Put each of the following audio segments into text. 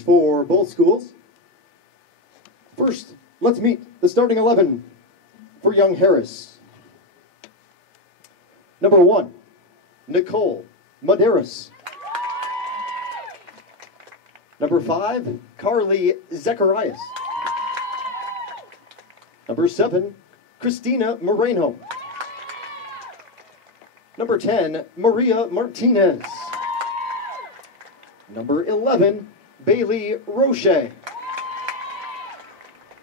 for both schools. First, let's meet the starting 11 for Young Harris. Number 1, Nicole Medeiros. Number 5, Carly Zacharias. Number 7, Christina Moreno. Number 10, Maria Martinez. Number 11, Bailey Roche.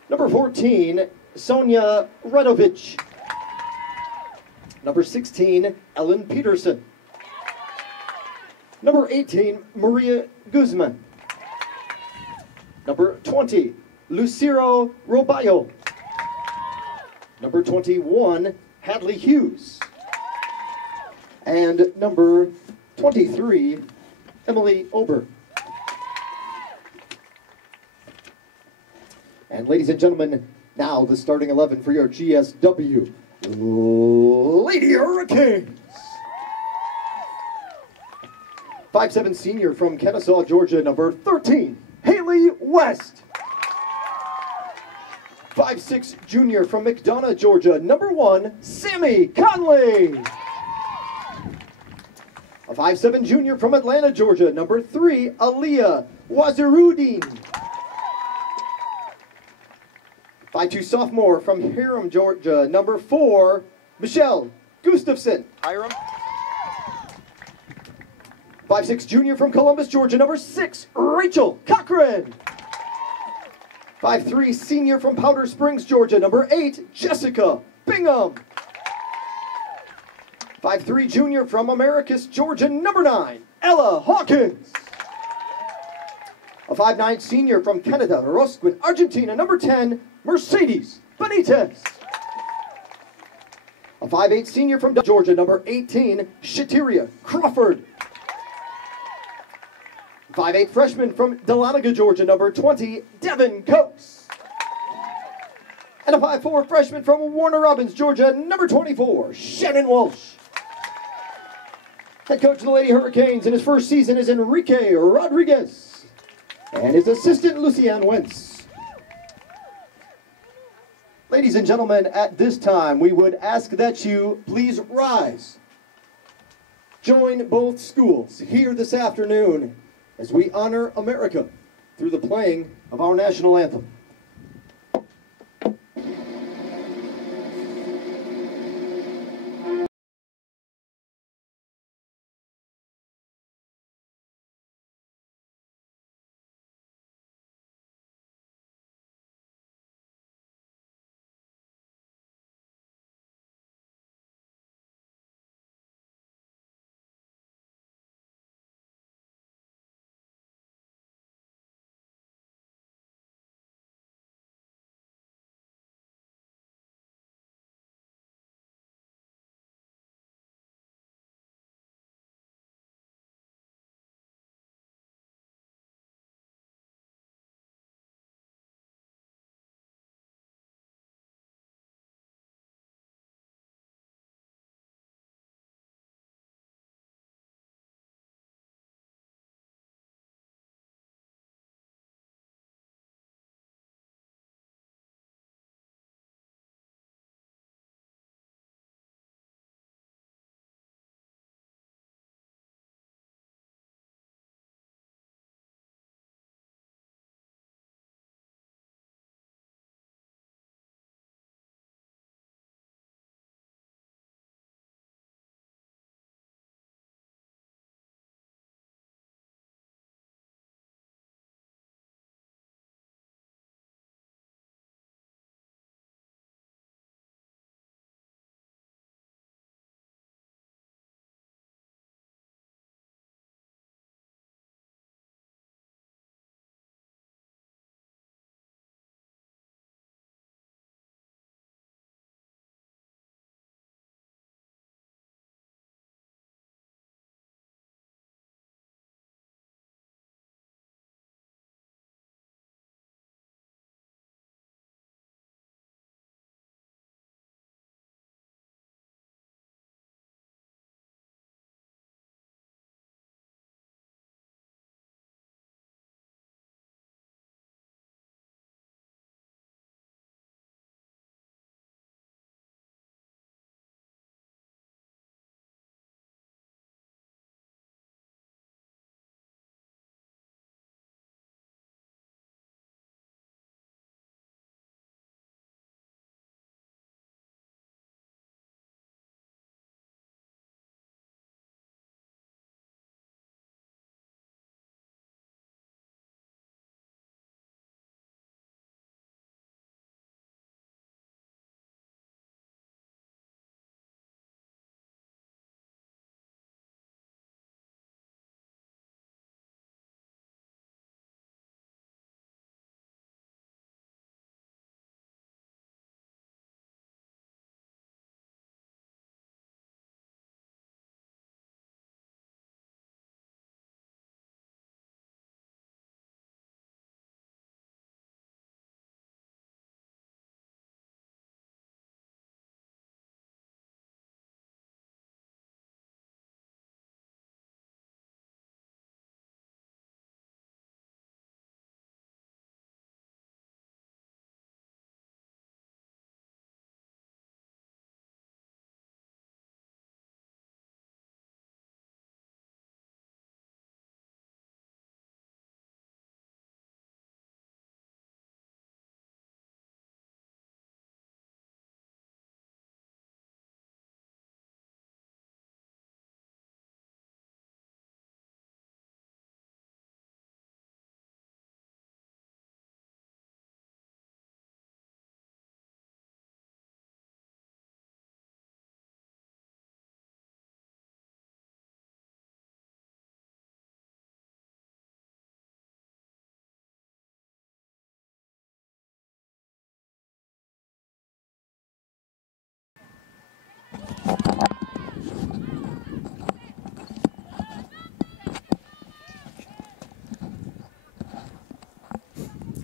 Number 14, Sonia Radovich. Number 16, Ellen Peterson. Number 18, Maria Guzman. Number 20, Lucero Roballo. Number 21, Hadley Hughes. And number 23, Emily Ober. And ladies and gentlemen, now the starting 11 for your GSW Lady Hurricanes. 5'7" senior from Kennesaw, Georgia, number 13, Haley West. 5'6" junior from McDonough, Georgia, number 1, Sammy Conley. A 5'7" junior from Atlanta, Georgia, number 3, Aaliyah Wazirudin. 5'2" sophomore from Hiram, Georgia, number 4, Michelle Gustafson. Hiram. 5'6" junior from Columbus, Georgia, number 6, Rachel Cochran. 5'3" senior from Powder Springs, Georgia, number 8, Jessica Bingham. 5'3" junior from Americus, Georgia, number 9, Ella Hawkins. A 5'9" senior from Canada, Rosquin, Argentina, number 10, Mercedes Benitez. A 5'8" senior from Georgia, number 18, Shatiria Crawford. 5'8" freshman from Dahlonega, Georgia, number 20, Devin Coates. And a 5'4" freshman from Warner Robins, Georgia, number 24, Shannon Walsh. Head coach of the Lady Hurricanes in his first season is Enrique Rodriguez. And his assistant, Lucianne Wentz. Ladies and gentlemen, at this time, we would ask that you please rise. Join both schools here this afternoon as we honor America through the playing of our national anthem.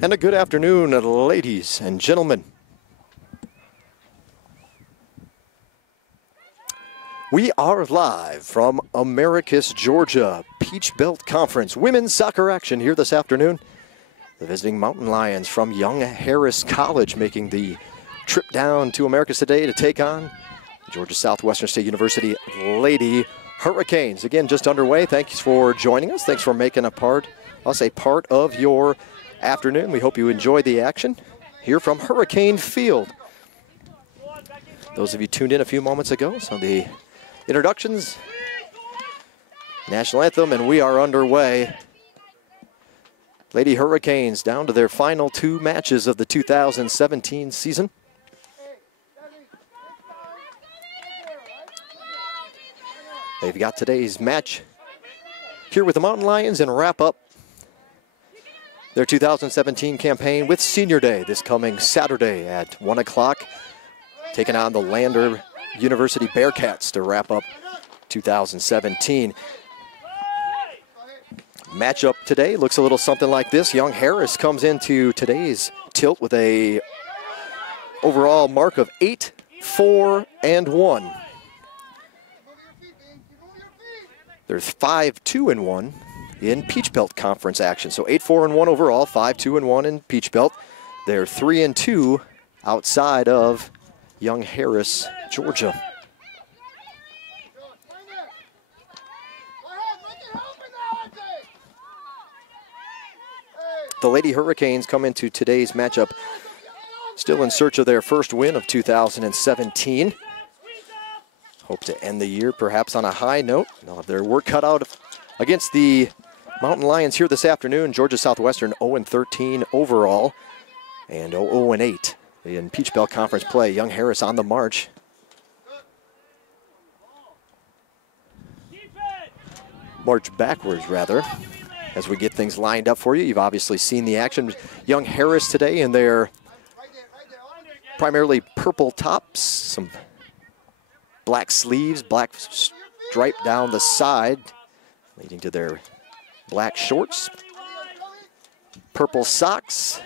And a good afternoon, ladies and gentlemen. We are live from Americus, Georgia, Peach Belt Conference. Women's soccer action here this afternoon. The visiting Mountain Lions from Young Harris College making the trip down to Americus today to take on Georgia Southwestern State University Lady Hurricanes. Again, just underway. Thanks for joining us. Thanks for making part of your afternoon. We hope you enjoy the action here from Hurricane Field. Those of you tuned in a few moments ago, so the introductions, national anthem, and we are underway. Lady Hurricanes down to their final 2 matches of the 2017 season. They've got today's match here with the Mountain Lions and wrap up their 2017 campaign with Senior Day this coming Saturday at 1 o'clock, taking on the Lander University Bearcats to wrap up 2017. Matchup today looks a little something like this. Young Harris comes into today's tilt with a overall mark of 8-4-1. They're 5-2-1 in Peach Belt Conference action. So 8-4-1 overall, 5-2-1 in Peach Belt. They're 3-2 outside of Young Harris, Georgia. The Lady Hurricanes come into today's matchup still in search of their first win of 2017. Hope to end the year perhaps on a high note. They'll have their work cut out against the Mountain Lions here this afternoon. Georgia Southwestern 0-13 overall and 0-8 in Peach Belt Conference play. Young Harris on the march. March backwards, rather, as we get things lined up for you. You've obviously seen the action. Young Harris today in their primarily purple tops, some black sleeves, black stripe down the side, leading to their black shorts, purple socks.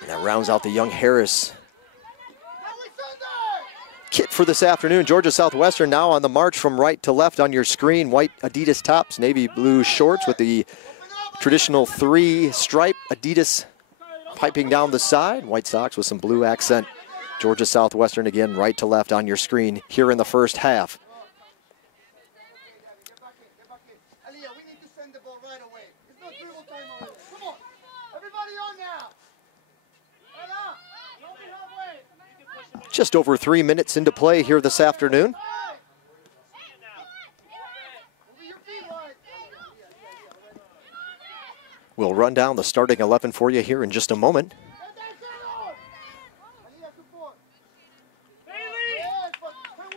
And that rounds out the Young Harris kit for this afternoon. Georgia Southwestern now on the march from right to left on your screen. White Adidas tops, navy blue shorts with the traditional 3-stripe Adidas piping down the side. White socks with some blue accent. Georgia Southwestern again right to left on your screen here in the first half. Just over 3 minutes into play here this afternoon. We'll run down the starting 11 for you here in just a moment.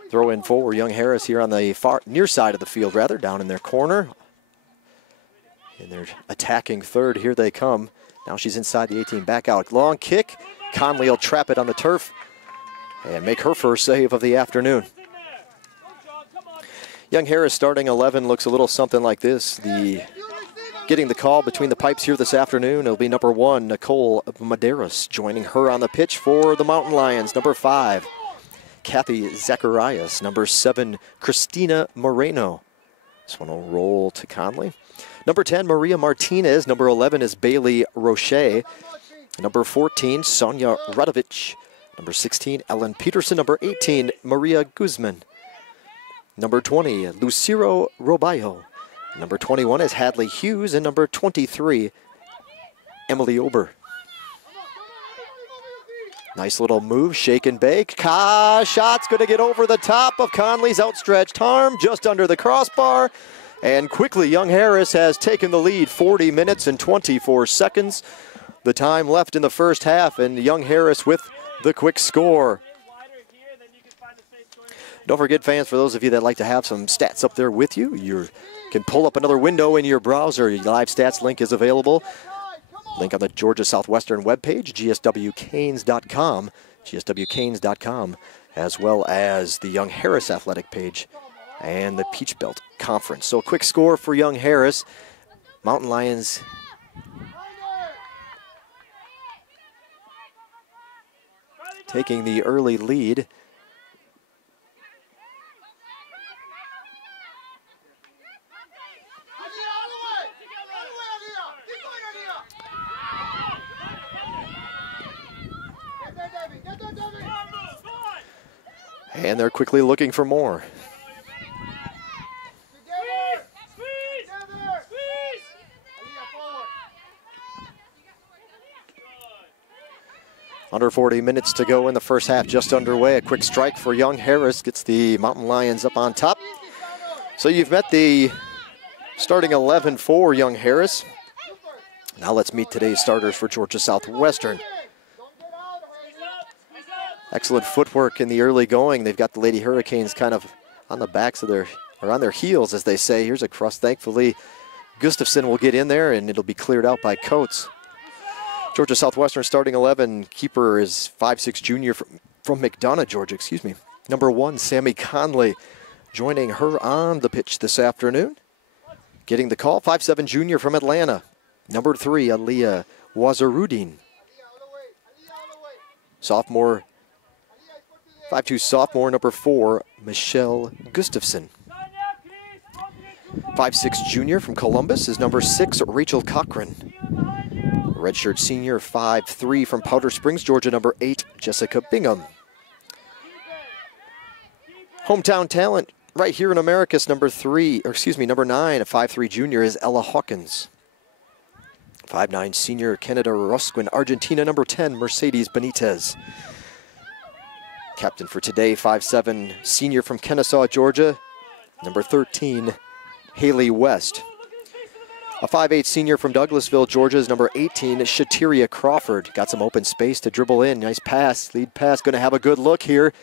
Throw in for Young Harris here on the far near side of the field, rather, down in their corner. In their attacking third, here they come. Now she's inside the 18, back out. Long kick. Conley will trap it on the turf and make her first save of the afternoon. Young Harris starting 11 looks a little something like this. Getting the call between the pipes here this afternoon, it'll be number 1, Nicole Maderas, joining her on the pitch for the Mountain Lions. Number 5, Kathy Zacharias. Number 7, Christina Moreno. This one will roll to Conley. Number 10, Maria Martinez. Number 11 is Bailey Roche. Number 14, Sonia Radovich. Number 16, Ellen Peterson. Number 18, Maria Guzman. Number 20, Lucero Robayo. Number 21 is Hadley Hughes. And number 23, Emily Ober. Nice little move, shake and bake. Shot's going to get over the top of Conley's outstretched arm, just under the crossbar. And quickly, Young Harris has taken the lead, 40 minutes and 24 seconds. The time left in the first half, and Young Harris with the quick score. Don't forget, fans, for those of you that like to have some stats up there with you, you can pull up another window in your browser. Your live stats link is available. Link on the Georgia Southwestern webpage, gswcanes.com, gswcanes.com, as well as the Young Harris athletic page and the Peach Belt Conference. So a quick score for Young Harris. Mountain Lions taking the early lead. And they're quickly looking for more. Under 40 minutes to go in the first half, just underway. A quick strike for Young Harris gets the Mountain Lions up on top. So you've met the starting 11 for Young Harris. Now let's meet today's starters for Georgia Southwestern. Excellent footwork in the early going. They've got the Lady Hurricanes kind of on the backs of or on their heels, as they say. Here's a cross. Thankfully, Gustafson will get in there, and it'll be cleared out by Coates. Georgia Southwestern starting 11. Keeper is 5'6" junior from McDonough, Georgia, excuse me. Number 1, Sammy Conley, joining her on the pitch this afternoon. Getting the call, 5'7" junior from Atlanta. Number 3, Aliyah Wazarudin. Sophomore, 5'2" sophomore, number 4, Michelle Gustafson. 5'6" junior from Columbus is number 6, Rachel Cochran. Redshirt senior, 5'3" from Powder Springs, Georgia, number 8, Jessica Bingham. Hometown talent right here in Americus, number 9, a 5'3" junior is Ella Hawkins. 5'9" senior, Canada Rusquin, Argentina, number 10, Mercedes Benitez. Captain for today, 5'7" senior from Kennesaw, Georgia, number 13, Haley West. A 5'8" senior from Douglasville, Georgia is number 18, Shatiria Crawford. Got some open space to dribble in. Nice pass, lead pass, going to have a good look here.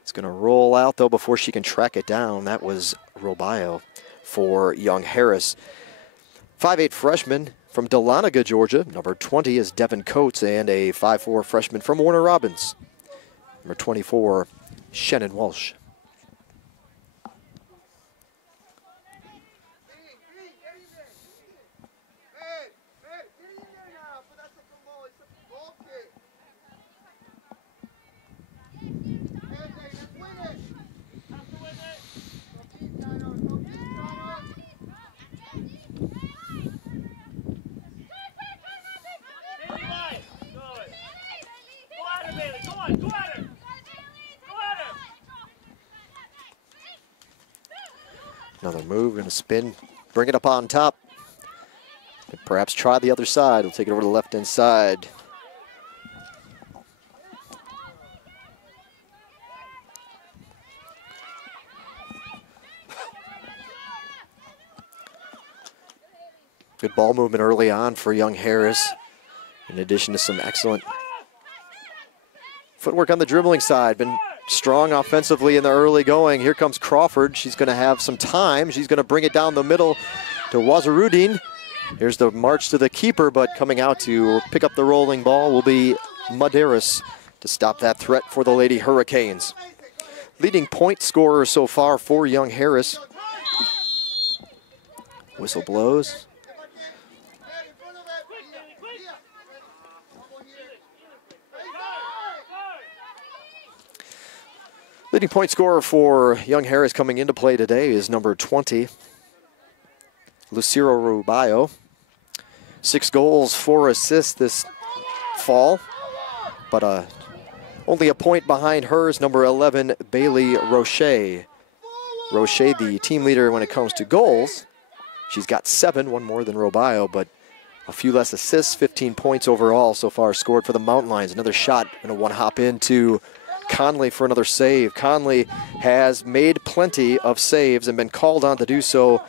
It's going to roll out, though, before she can track it down. That was Robayo for Young Harris. 5'8" freshman from Dahlonega, Georgia. Number 20 is Devin Coates, and a 5'4" freshman from Warner Robins. Number 24, Shannon Walsh. Another move, going to spin, bring it up on top. And perhaps try the other side. We'll take it over to the left-hand side. Good ball movement early on for Young Harris, in addition to some excellent footwork on the dribbling side. Been strong offensively in the early going. Here comes Crawford. She's going to have some time. She's going to bring it down the middle to Wazarudin. Here's the march to the keeper, but coming out to pick up the rolling ball will be Medeiros to stop that threat for the Lady Hurricanes. Leading point scorer so far for Young Harris. Whistle blows. Leading point scorer for Young Harris coming into play today is number 20, Lucero Rubio. 6 goals, 4 assists this fall, but only a point behind her is number 11, Bailey Roche. Roche, the team leader when it comes to goals. She's got 7, one more than Rubio, but a few less assists, 15 points overall so far scored for the Mountain Lions. Another shot, and a one-hop into Conley for another save. Conley has made plenty of saves and been called on to do so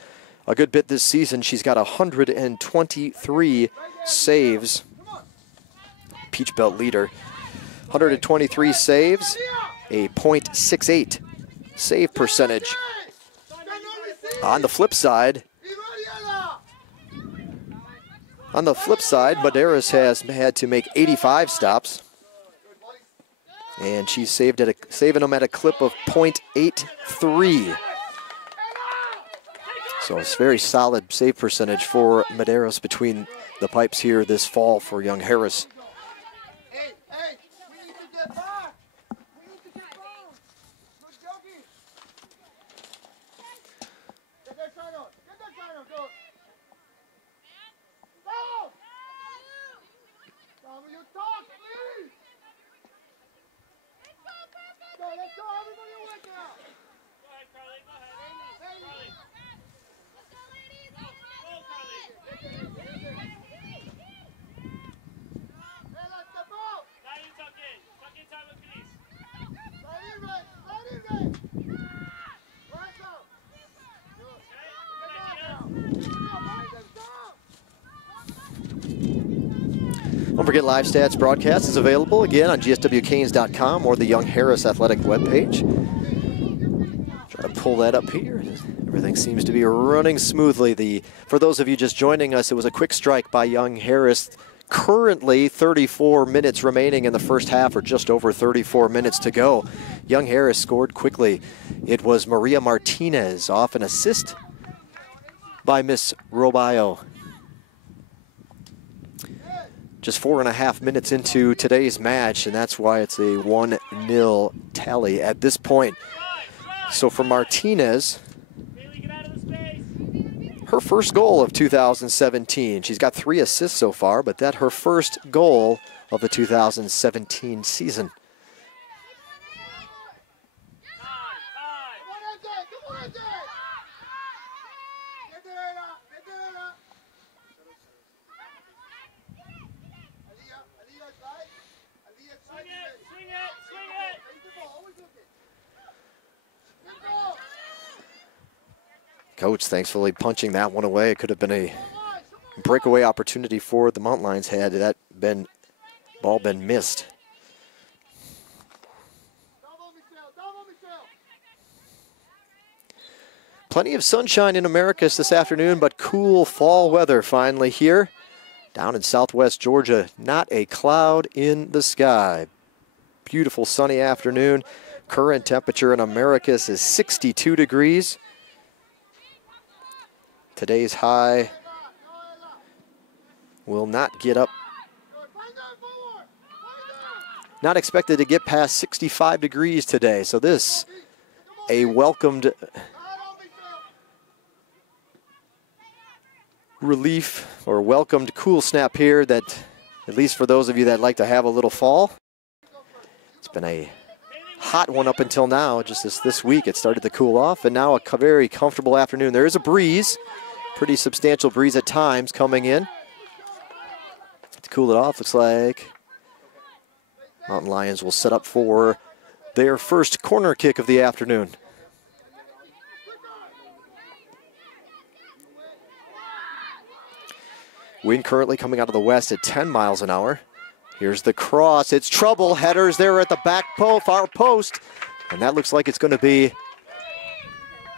a good bit this season. She's got 123 saves. Peach Belt leader. 123 saves, a .68 save percentage. On the flip side, Medeiros has had to make 85 stops. And she's saving them at a clip of .83. So it's very solid save percentage for Medeiros between the pipes here this fall for Young Harris. Don't forget, Live Stats broadcast is available again on gswcanes.com or the Young Harris Athletic webpage. Try to pull that up here. Everything seems to be running smoothly. For those of you just joining us, it was a quick strike by Young Harris. Currently 34 minutes remaining in the first half, or just over 34 minutes to go. Young Harris scored quickly. It was Maria Martinez off an assist by Miss Robayo. Just 4.5 minutes into today's match, and that's why it's a 1-0 tally at this point. So for Martinez, her first goal of 2017. She's got 3 assists so far, but that her first goal of the 2017 season. Coach thankfully punching that one away. It could have been a breakaway opportunity for the Mountain Lions had that ball been missed. Plenty of sunshine in Americus this afternoon, but cool fall weather finally here. Down in southwest Georgia, not a cloud in the sky. Beautiful sunny afternoon. Current temperature in Americus is 62 degrees. Today's high will not get up. Not expected to get past 65 degrees today. So this, a welcomed relief or welcomed cool snap here that, at least for those of you that like to have a little fall. It's been a hot one up until now. Just this week it started to cool off, and now a very comfortable afternoon. There is a breeze. Pretty substantial breeze at times coming in. To cool it off, looks like Mountain Lions will set up for their first corner kick of the afternoon. Wind currently coming out of the west at 10 miles an hour. Here's the cross. It's trouble. Headers there at the back far post. And that looks like it's going to be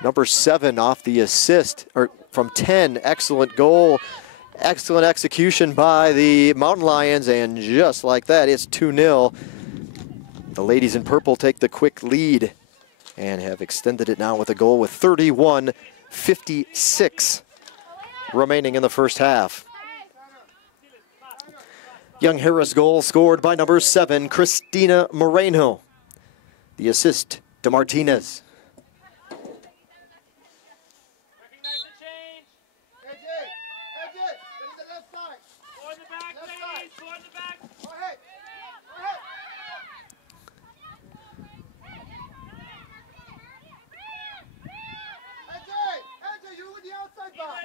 number 7 off the assist, or from 10. Excellent goal. Excellent execution by the Mountain Lions, and just like that, it's 2-0. The ladies in purple take the quick lead and have extended it now with a goal with 31:56 remaining in the first half. Young Harris goal scored by number 7, Christina Moreno. The assist to Martinez.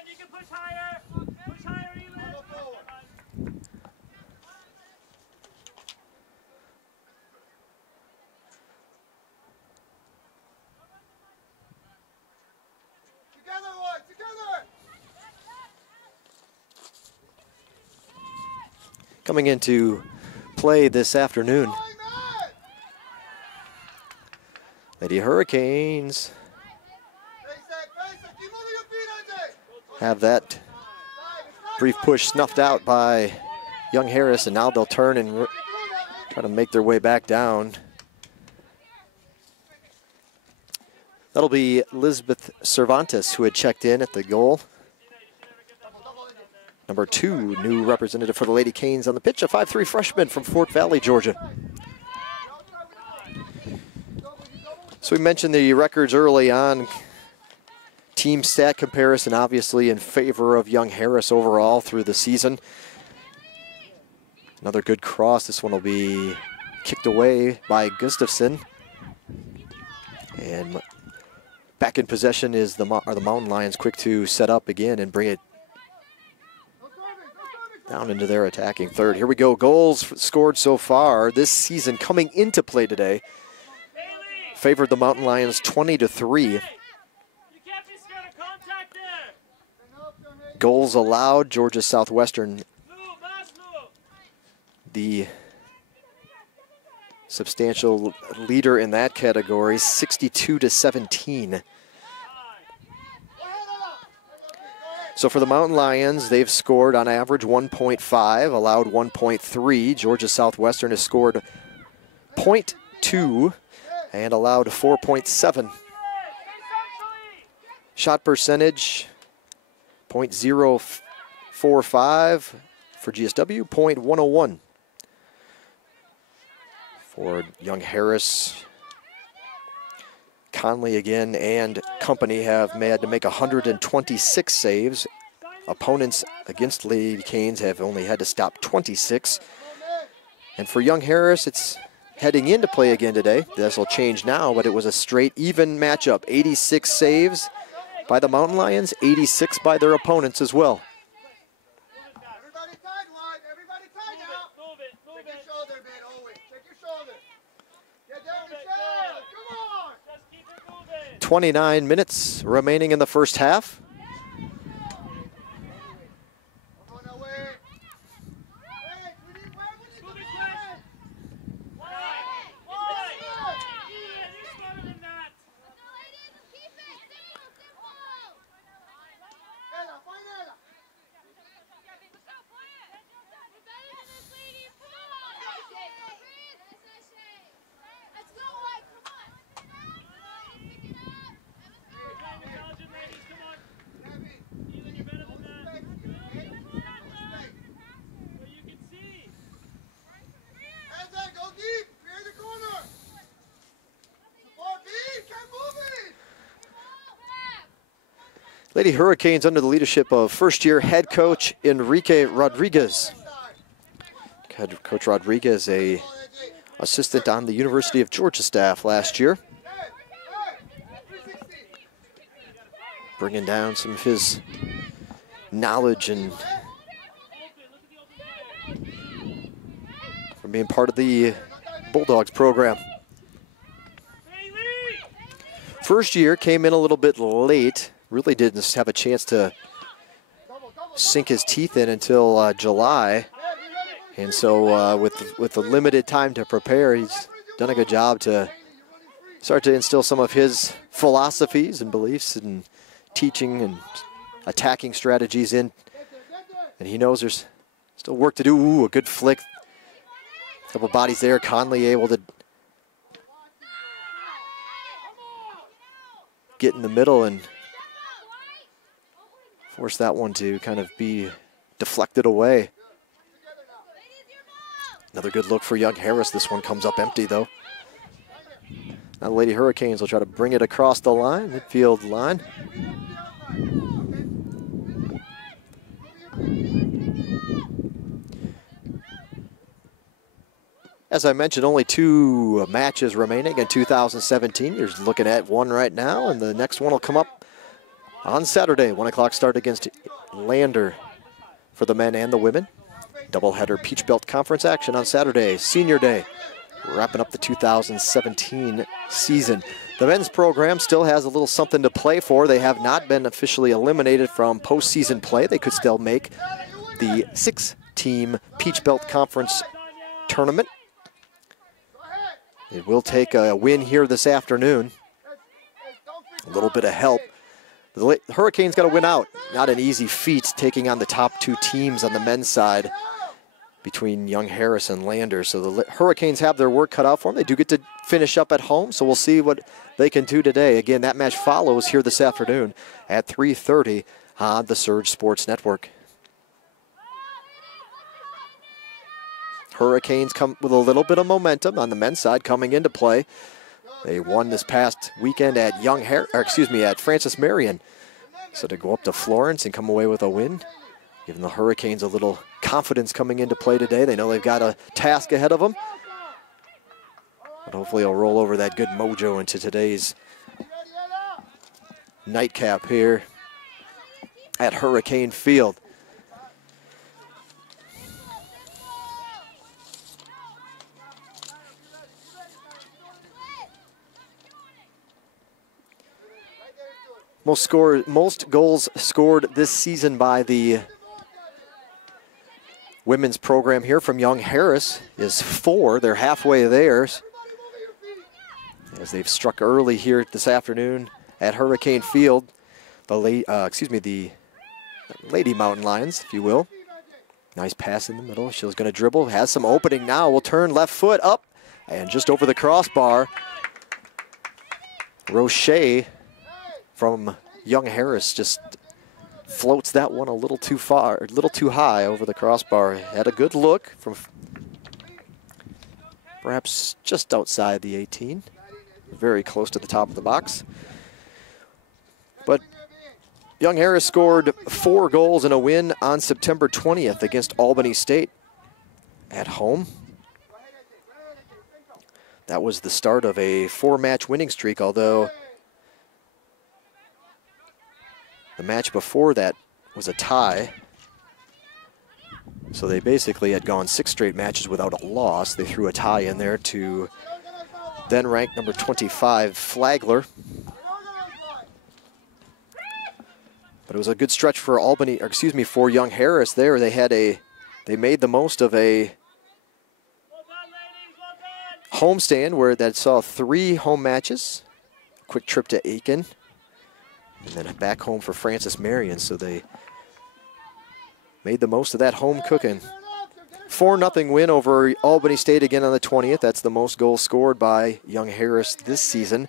You can push higher, Elin. Together, boys, together. Coming into play this afternoon, Lady Hurricanes have that brief push snuffed out by Young Harris, and now they'll turn and try to make their way back down. That'll be Elizabeth Cervantes, who had checked in at the goal. Number 2, new representative for the Lady Canes on the pitch, a 5'3" freshman from Fort Valley, Georgia. So we mentioned the records early on. Team stat comparison obviously in favor of Young Harris overall through the season. Another good cross. This one will be kicked away by Gustafson. And back in possession are the Mountain Lions, quick to set up again and bring it down into their attacking third. Here we go. Goals scored so far this season coming into play today favored the Mountain Lions 20-3. Goals allowed, Georgia Southwestern the substantial leader in that category, 62-17. So for the Mountain Lions, they've scored on average 1.5, allowed 1.3. Georgia Southwestern has scored 0.2 and allowed 4.7. Shot percentage, 0.045 for GSW, 0.101 for Young Harris. Conley again and company have had to make 126 saves. Opponents against Lady Canes have only had to stop 26. And for Young Harris, it's heading into play again today. This will change now, but it was a straight even matchup. 86 saves by the Mountain Lions, 86 by their opponents as well. Everybody tight, White. Everybody tight now. Move it. Take your shoulder, man. Always. Take your shoulder. Get down, Michelle. Come on. Just keep it moving. 29 minutes remaining in the first half. Come on away. Wait, we need where we need to be. Lady Hurricanes under the leadership of first-year head coach Enrique Rodriguez. Coach Rodriguez, a assistant on the University of Georgia staff last year. Bringing down some of his knowledge and from being part of the Bulldogs program. First year came in a little bit late. Really didn't have a chance to sink his teeth in until July. And so with the limited time to prepare, he's done a good job to start to instill some of his philosophies and beliefs and teaching and attacking strategies in. And he knows there's still work to do. Ooh, a good flick. A couple bodies there. Conley able to get in the middle and force that one to kind of be deflected away. Another good look for Young Harris. This one comes up empty, though. Now the Lady Hurricanes will try to bring it across the line, midfield line. As I mentioned, only 2 matches remaining in 2017. You're looking at one right now, and the next one will come up on Saturday, 1 o'clock start against Lander for the men and the women. Doubleheader Peach Belt Conference action on Saturday, Senior Day, wrapping up the 2017 season. The men's program still has a little something to play for. They have not been officially eliminated from postseason play. They could still make the 6-team Peach Belt Conference tournament. It will take a win here this afternoon. A little bit of help. The Hurricanes got to win out. Not an easy feat taking on the top 2 teams on the men's side between Young Harris and Lander. So the Hurricanes have their work cut out for them. They do get to finish up at home, so we'll see what they can do today. Again, that match follows here this afternoon at 3:30 on the Surge Sports Network. Hurricanes come with a little bit of momentum on the men's side coming into play. They won this past weekend at at Francis Marion. So to go up to Florence and come away with a win, giving the Hurricanes a little confidence confidence coming into play today. They know they've got a task ahead of them. But hopefully it'll roll over that good mojo into today's nightcap here at Hurricane Field. Most goals scored this season by the women's program here from Young Harris is 4. They're halfway there as they've struck early here this afternoon at Hurricane Field. The Lady Mountain Lions, if you will. Nice pass in the middle. She's going to dribble. Has some opening now. Will turn left foot up and just over the crossbar. Roche from Young Harris just floats that one a little too far, a little too high over the crossbar. Had a good look from perhaps just outside the 18. Very close to the top of the box. But Young Harris scored 4 goals in a win on September 20th against Albany State at home. That was the start of a 4-match winning streak, although the match before that was a tie. So they basically had gone 6 straight matches without a loss. They threw a tie in there to then ranked number 25 Flagler. But it was a good stretch for Albany, or excuse me, for Young Harris there. They made the most of a homestand where that saw 3 home matches. Quick trip to Aiken. And then back home for Francis Marion, so they made the most of that home cooking. 4-0 win over Albany State again on the 20th. That's the most goals scored by Young Harris this season.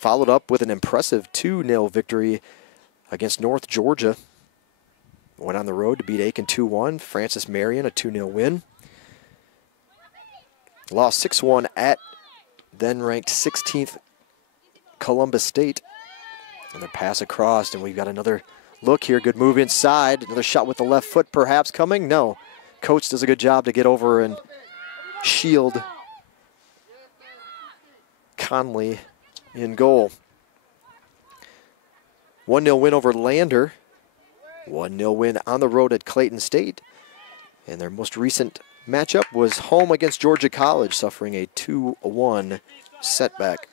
Followed up with an impressive 2-0 victory against North Georgia. Went on the road to beat Aiken 2-1. Francis Marion, a 2-0 win. Lost 6-1 at then ranked 16th Columbus State. Another pass across, and we've got another look here. Good move inside. Another shot with the left foot perhaps coming. No. Coach does a good job to get over and shield Conley in goal. 1-0 win over Lander. 1-0 win on the road at Clayton State. And their most recent matchup was home against Georgia College, suffering a 2-1 setback.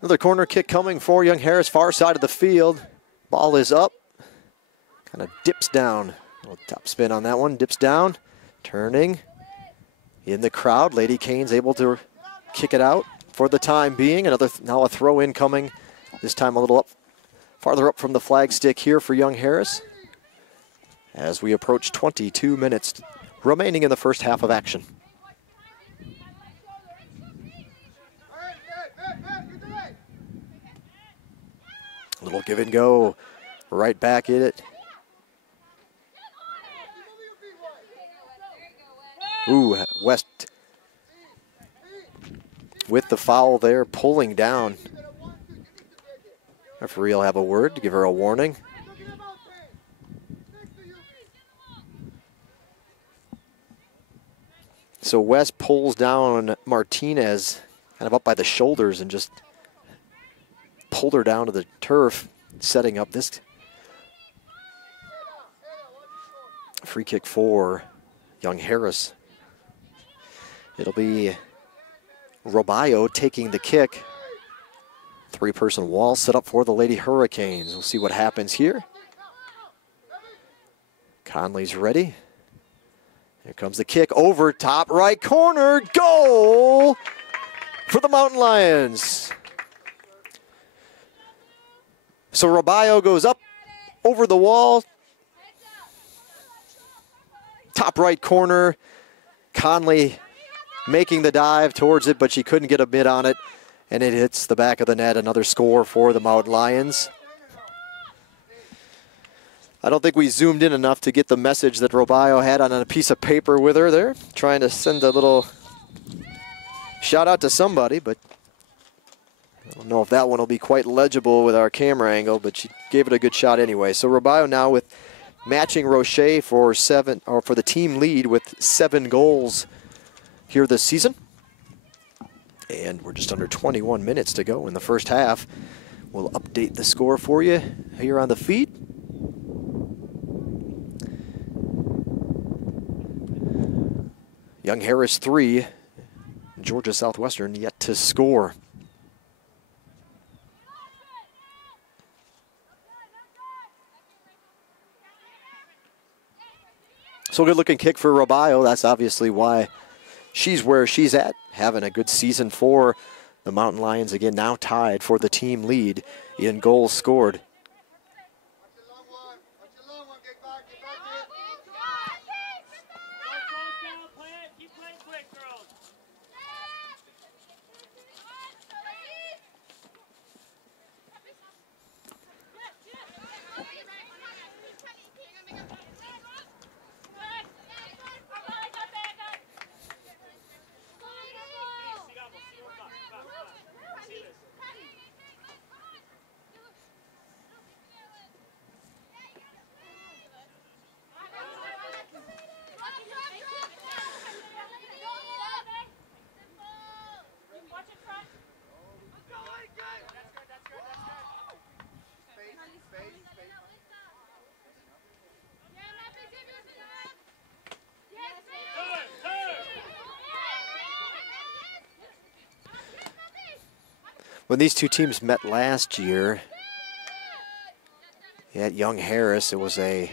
Another corner kick coming for Young Harris, far side of the field. Ball is up, kind of dips down. A little top spin on that one, dips down, turning. In the crowd, Lady Canes able to kick it out for the time being. Now a throw in coming, this time a little up, farther up from the flag stick here for Young Harris. As we approach 22 minutes remaining in the first half of action. Little give and go, right back at it. Ooh, West with the foul there, pulling down. Referee will have a word to give her a warning. So West pulls down Martinez kind of up by the shoulders and just pulled her down to the turf, setting up this free kick for Young Harris. It'll be Robayo taking the kick. 3-person wall set up for the Lady Hurricanes. We'll see what happens here. Conley's ready. Here comes the kick over top right corner. Goal for the Mountain Lions. So Robayo goes up over the wall. Top right corner. Conley making the dive towards it, but she couldn't get a bid on it. And it hits the back of the net. Another score for the Mountain Lions. I don't think we zoomed in enough to get the message that Robayo had on a piece of paper with her there, trying to send a little shout out to somebody, but I don't know if that one will be quite legible with our camera angle, but she gave it a good shot anyway. So Robayo now with matching Roche for the team lead with 7 goals here this season. And we're just under 21 minutes to go in the first half. We'll update the score for you here on the feed. Young Harris 3, Georgia Southwestern yet to score. So good looking kick for Robayo. That's obviously why she's where she's at, having a good season for the Mountain Lions. Again, now tied for the team lead in goals scored. When these two teams met last year at Young Harris, it was a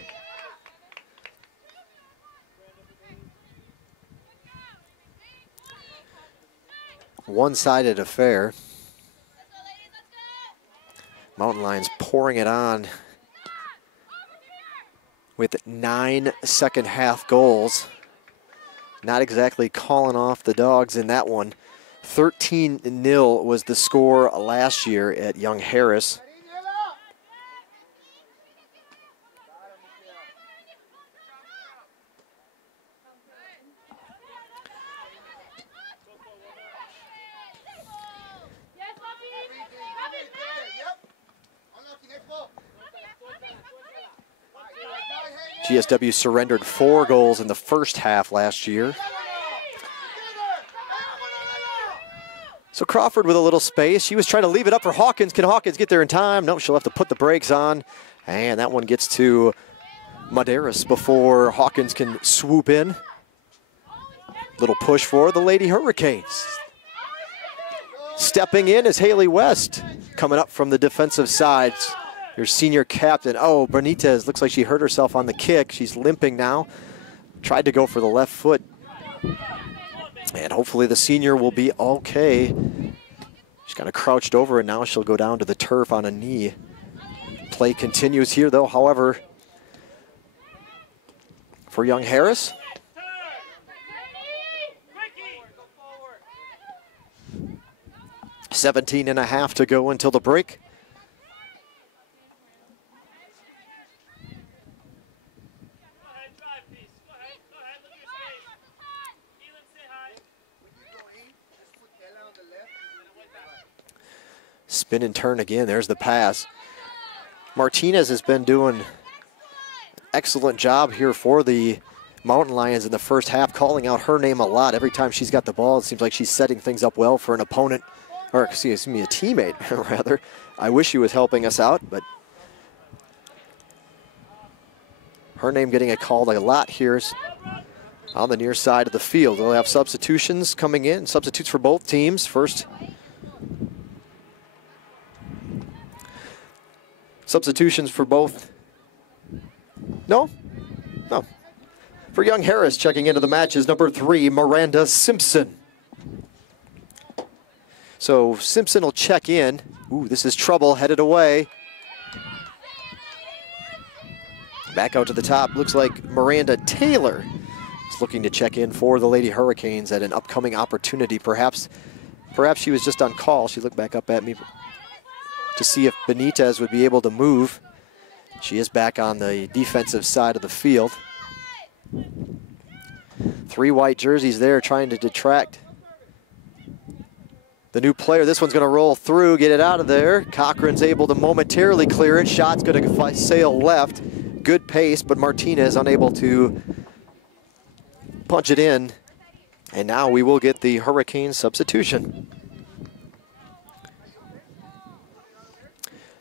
one-sided affair. Mountain Lions pouring it on with 9 second-half goals. Not exactly calling off the dogs in that one. 13-0 was the score last year at Young Harris. GSW surrendered 4 goals in the first half last year. So Crawford with a little space. She was trying to leave it up for Hawkins. Can Hawkins get there in time? No, she'll have to put the brakes on. And that one gets to Maderas before Hawkins can swoop in. Little push for the Lady Hurricanes. Stepping in is Haley West, coming up from the defensive sides. Your senior captain. Oh, Benitez looks like she hurt herself on the kick. She's limping now. Tried to go for the left foot. And hopefully the senior will be okay. She's kind of crouched over and now she'll go down to the turf on a knee. Play continues here though, however, for Young Harris. $17.5 to go until the break. Spin and turn again. There's the pass. Martinez has been doing an excellent job here for the Mountain Lions in the first half, calling out her name a lot. Every time she's got the ball, it seems like she's setting things up well for an opponent, or excuse me, a teammate, rather. I wish she was helping us out, but her name getting a call a lot here on the near side of the field. They'll have substitutions coming in, substitutes for both teams. First, substitutions for both. No? No. For Young Harris, checking into the match is number 3, Miranda Simpson. So Simpson will check in. Ooh, this is trouble, headed away. Back out to the top, looks like Miranda Taylor is looking to check in for the Lady Hurricanes at an upcoming opportunity. Perhaps she was just on call. She looked back up at me to see if Benitez would be able to move. She is back on the defensive side of the field. 3 white jerseys there trying to detract the new player. This one's going to roll through, get it out of there. Cochran's able to momentarily clear it. Shot's going to sail left. Good pace, but Martinez unable to punch it in. And now we will get the Hurricane substitution.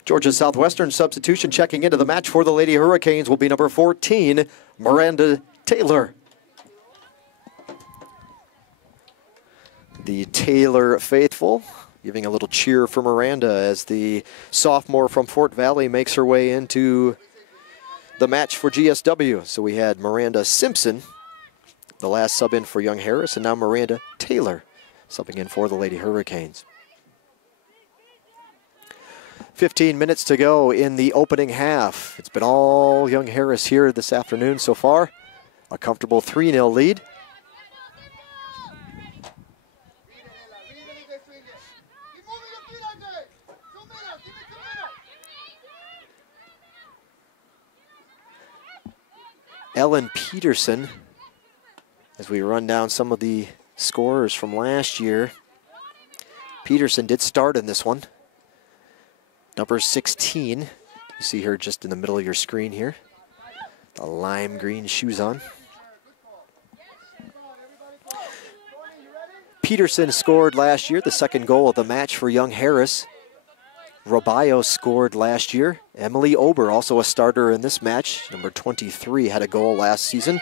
Georgia Southwestern substitution checking into the match for the Lady Hurricanes will be number 14, Miranda Taylor. The Taylor faithful giving a little cheer for Miranda as the sophomore from Fort Valley makes her way into the match for GSW. So we had Miranda Simpson, the last sub in for Young Harris, and now Miranda Taylor subbing in for the Lady Hurricanes. 15 minutes to go in the opening half. It's been all Young Harris here this afternoon so far. A comfortable 3-0 lead. Ellen Peterson, as we run down some of the scorers from last year. Peterson did start in this one. Number 16, you see her just in the middle of your screen here. The lime green shoes on. Peterson scored last year, the second goal of the match for Young Harris. Robayo scored last year. Emily Ober, also a starter in this match. Number 23 had a goal last season.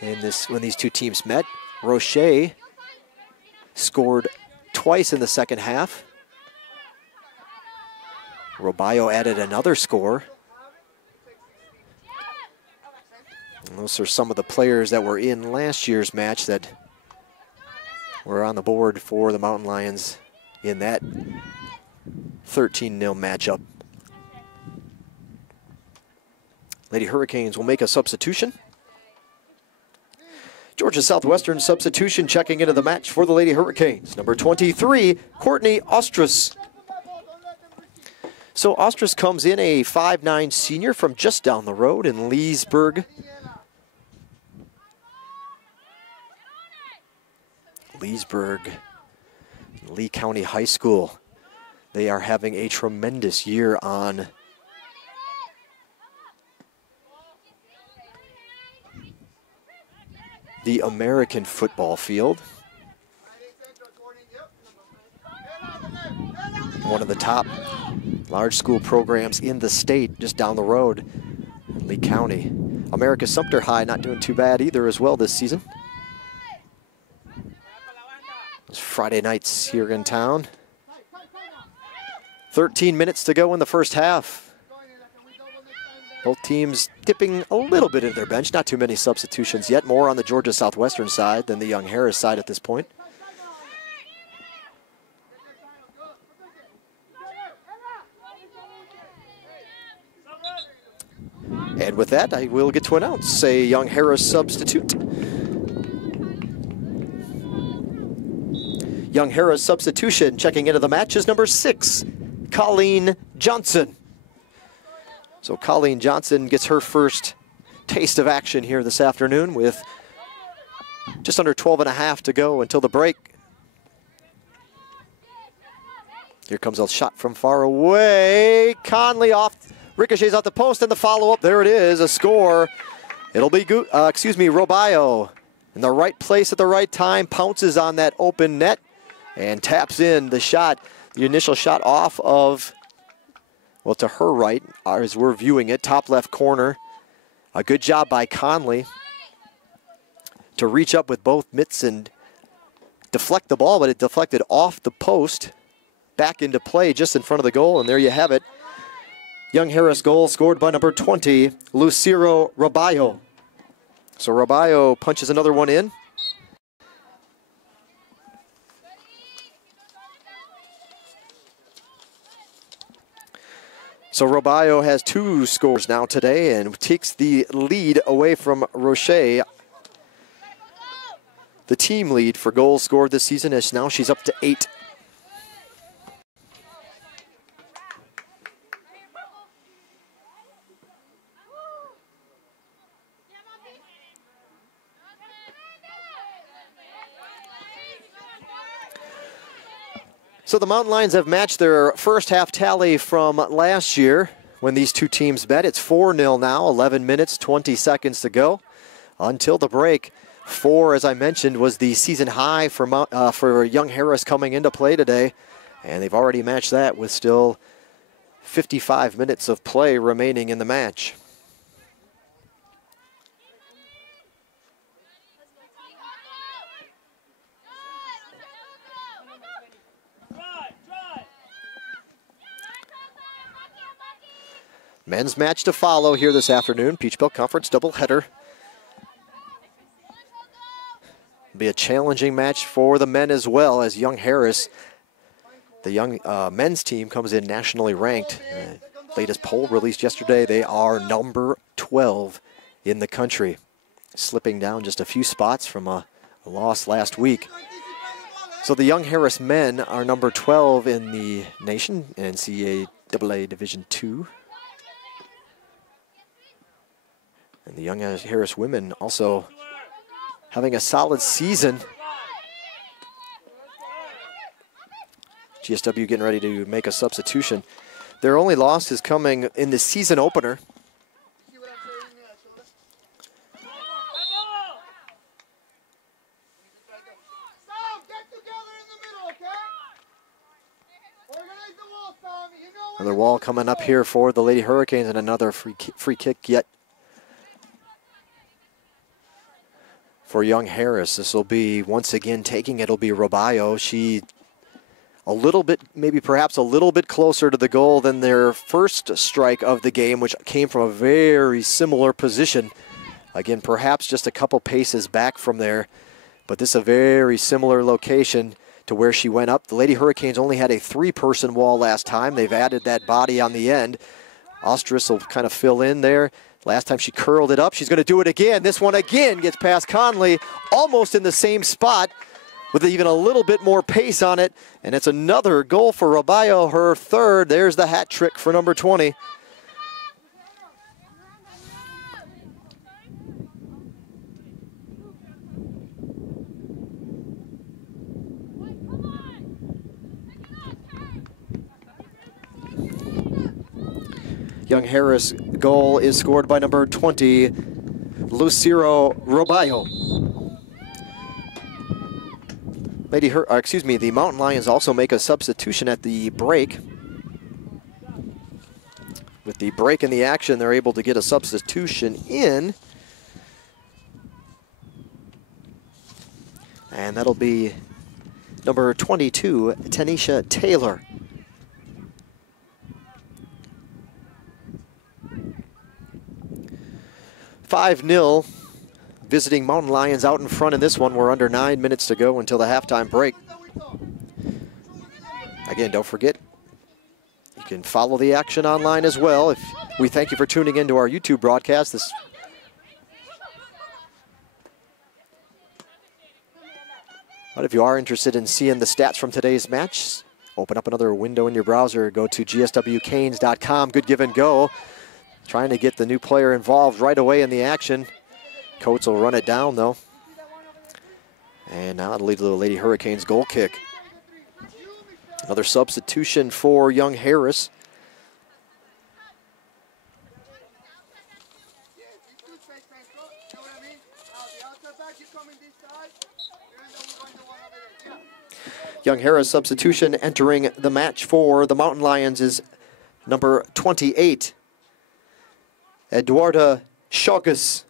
And when these two teams met, Roche scored twice in the second half. Robayo added another score. And those are some of the players that were in last year's match that were on the board for the Mountain Lions in that 13-0 matchup. Lady Hurricanes will make a substitution. Georgia Southwestern substitution checking into the match for the Lady Hurricanes. Number 23, Courtney Ostras. So Ostras comes in a 5'9" senior from just down the road in Leesburg. Lee County High School. They are having a tremendous year on the American football field. One of the top large school programs in the state, just down the road, Lee County. America Sumter High not doing too bad either as well this season. It's Friday nights here in town. 13 minutes to go in the first half. Both teams dipping a little bit into their bench. Not too many substitutions yet. More on the Georgia Southwestern side than the Young Harris side at this point. And with that, I will get to announce a Young Harris substitute. Young Harris substitution checking into the match is number 6, Colleen Johnson. So Colleen Johnson gets her first taste of action here this afternoon with just under 12.5 to go until the break. Here comes a shot from far away. Conley ricochets off the post, and the follow-up. There it is, a score. It'll be Robayo in the right place at the right time, pounces on that open net and taps in the shot. The initial shot off of, well, to her right, as we're viewing it, top left corner. A good job by Conley to reach up with both mitts and deflect the ball, but it deflected off the post, back into play just in front of the goal, and there you have it. Young Harris goal scored by number 20, Lucero Robayo. So Robayo punches another one in. So Robayo has 2 scores now today and takes the lead away from Roche. The team lead for goals scored this season is now she's up to 8. So the Mountain Lions have matched their first half tally from last year when these two teams met. It's 4-0 now, 11 minutes, 20 seconds to go until the break. 4, as I mentioned, was the season high for Young Harris coming into play today, and they've already matched that with still 55 minutes of play remaining in the match. Men's match to follow here this afternoon. Peach Belt Conference doubleheader. Be a challenging match for the men as well, as Young Harris, the young men's team, comes in nationally ranked. Latest poll released yesterday, they are number 12 in the country, slipping down just a few spots from a loss last week. So the Young Harris men are number 12 in the nation, NCAA Division II. And the Young Harris women also having a solid season. GSW getting ready to make a substitution. Their only loss is coming in the season opener. Another wall coming up here for the Lady Hurricanes, and another free kick yet for Young Harris. This will be, once again, taking it'll be Robayo. She a little bit, maybe perhaps a little bit closer to the goal than their first strike of the game, which came from a very similar position. Again, perhaps just a couple paces back from there, but this is a very similar location to where she went up. The Lady Hurricanes only had a 3-person wall last time. They've added that body on the end. Ostrus will kind of fill in there. Last time she curled it up. She's going to do it again. This one again gets past Conley, almost in the same spot with even a little bit more pace on it. And it's another goal for Robayo, her third. There's the hat trick for number 20. Young Harris goal is scored by number 20, Lucero Robayo. The Mountain Lions also make a substitution at the break. With the break in the action, they're able to get a substitution in. And that'll be number 22, Tanisha Taylor. "5-0, visiting Mountain Lions out in front in this one. We're under 9 minutes to go until the halftime break. Again, don't forget, you can follow the action online as well. We thank you for tuning into our YouTube broadcast. But if you are interested in seeing the stats from today's match, open up another window in your browser. Go to gswcanes.com. Good give and go. Trying to get the new player involved right away in the action. Coates will run it down, though. And now it'll lead to the Lady Hurricanes goal kick. Another substitution for Young Harris. Young Harris substitution entering the match for the Mountain Lions is number 28. Eduarda Chagas.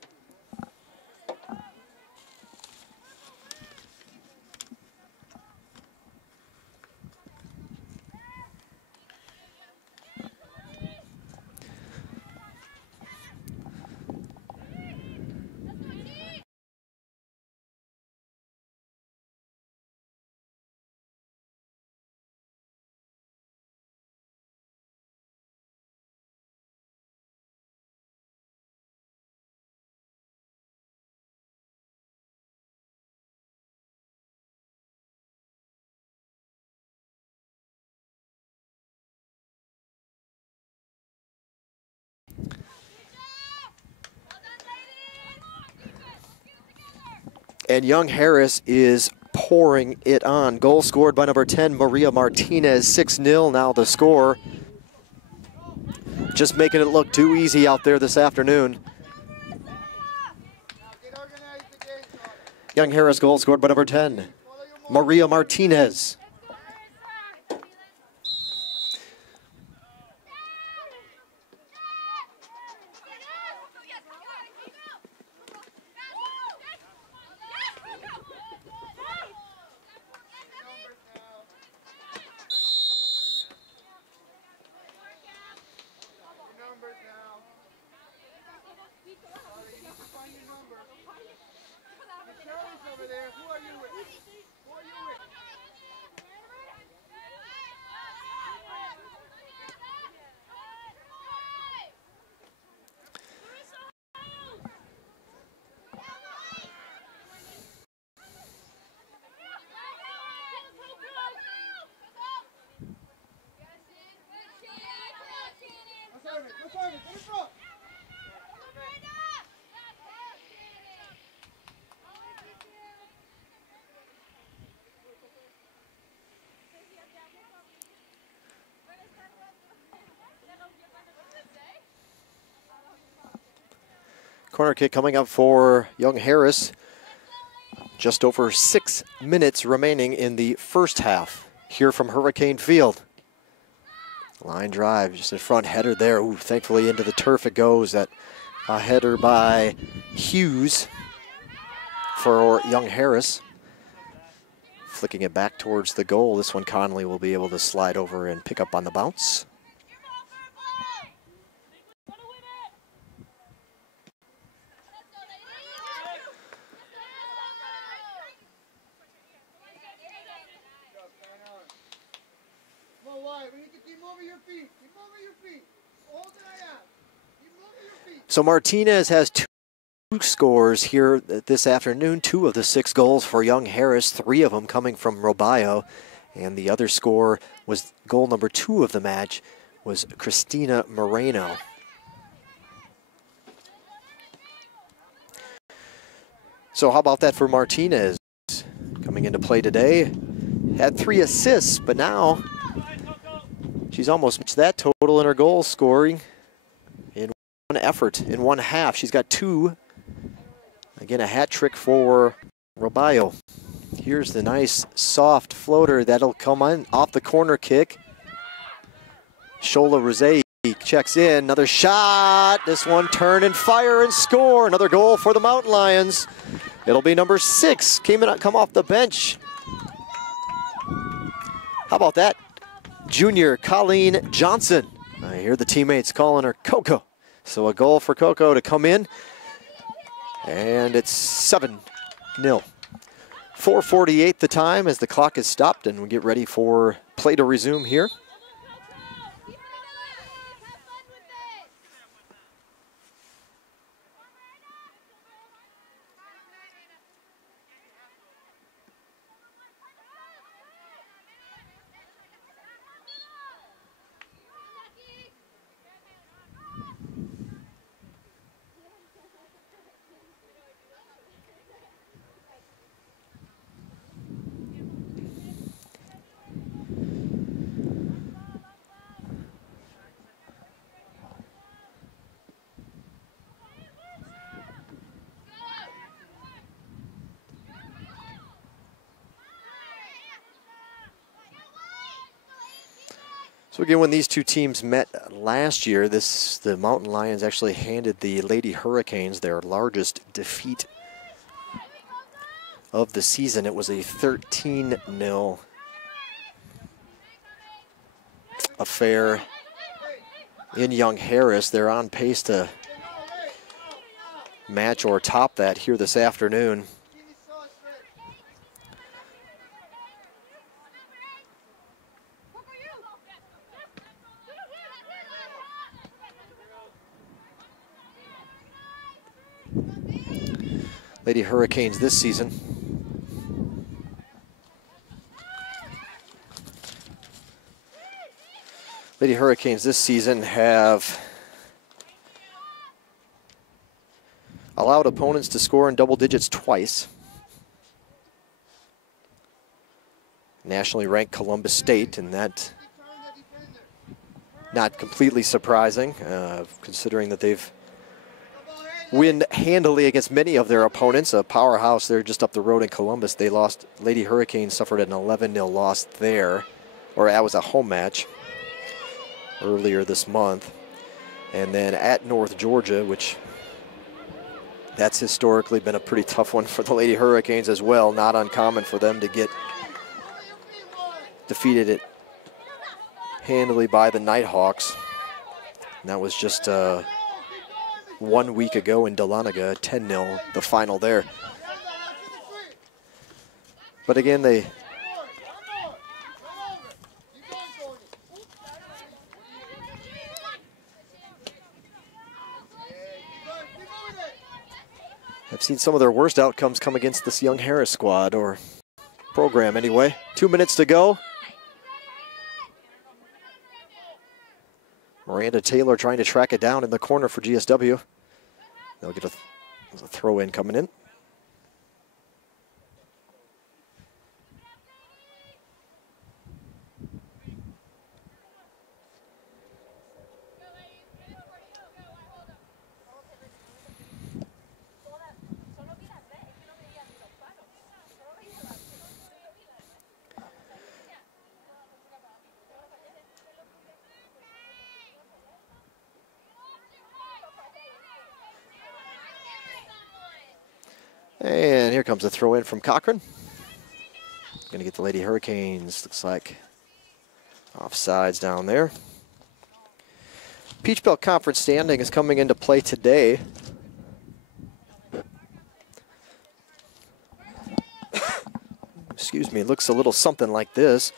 And Young Harris is pouring it on. Goal scored by number 10, Maria Martinez, 6-0 now the score. Just making it look too easy out there this afternoon. Young Harris goal scored by number 10, Maria Martinez. Corner kick coming up for Young Harris. Just over 6 minutes remaining in the first half here from Hurricane Field. Line drive just in front, header there. Ooh, thankfully into the turf it goes. That header by Hughes for Young Harris. Flicking it back towards the goal. This one Conley will be able to slide over and pick up on the bounce. So Martinez has 2 scores here this afternoon. 2 of the 6 goals for Young Harris, 3 of them coming from Robayo. And the other score was goal number 2 of the match was Christina Moreno. So how about that for Martinez? Coming into play today, had 3 assists, but now she's almost matched that total in her goal scoring in one effort, in one half. She's got 2. Again, a hat trick for Robayo. Here's the nice soft floater that'll come on off the corner kick. Shola Rosé checks in, another shot. This one turn and fire and score. Another goal for the Mountain Lions. It'll be number 6, come off the bench. How about that? Junior Colleen Johnson. I hear the teammates calling her Coco. So a goal for Coco to come in. And it's 7-0. 4:48 the time as the clock is stopped and we get ready for play to resume here. So again, when these two teams met last year, the Mountain Lions actually handed the Lady Hurricanes their largest defeat of the season. It was a 13-0 affair in Young Harris. They're on pace to match or top that here this afternoon. Lady Hurricanes this season. Lady Hurricanes this season have allowed opponents to score in double digits twice. nationally ranked Columbus State, and that not completely surprising, considering that they've win handily against many of their opponents. A powerhouse there just up the road in Columbus. They lost. Lady Hurricanes suffered an 11-0 loss there, or that was a home match earlier this month. And then at North Georgia, which that's historically been a pretty tough one for the Lady Hurricanes as well. Not uncommon for them to get defeated it handily by the Nighthawks. And that was just 1 week ago in Dahlonega, 10-0, the final there. But again, they have seen some of their worst outcomes come against this Young Harris squad, or program anyway. 2 minutes to go. Miranda Taylor trying to track it down in the corner for GSW. They'll get a throw in coming in. And here comes a throw in from Cochran. Going to get the Lady Hurricanes. Looks like offsides down there. Peach Belt Conference standing is coming into play today. Excuse me, it looks a little something like this.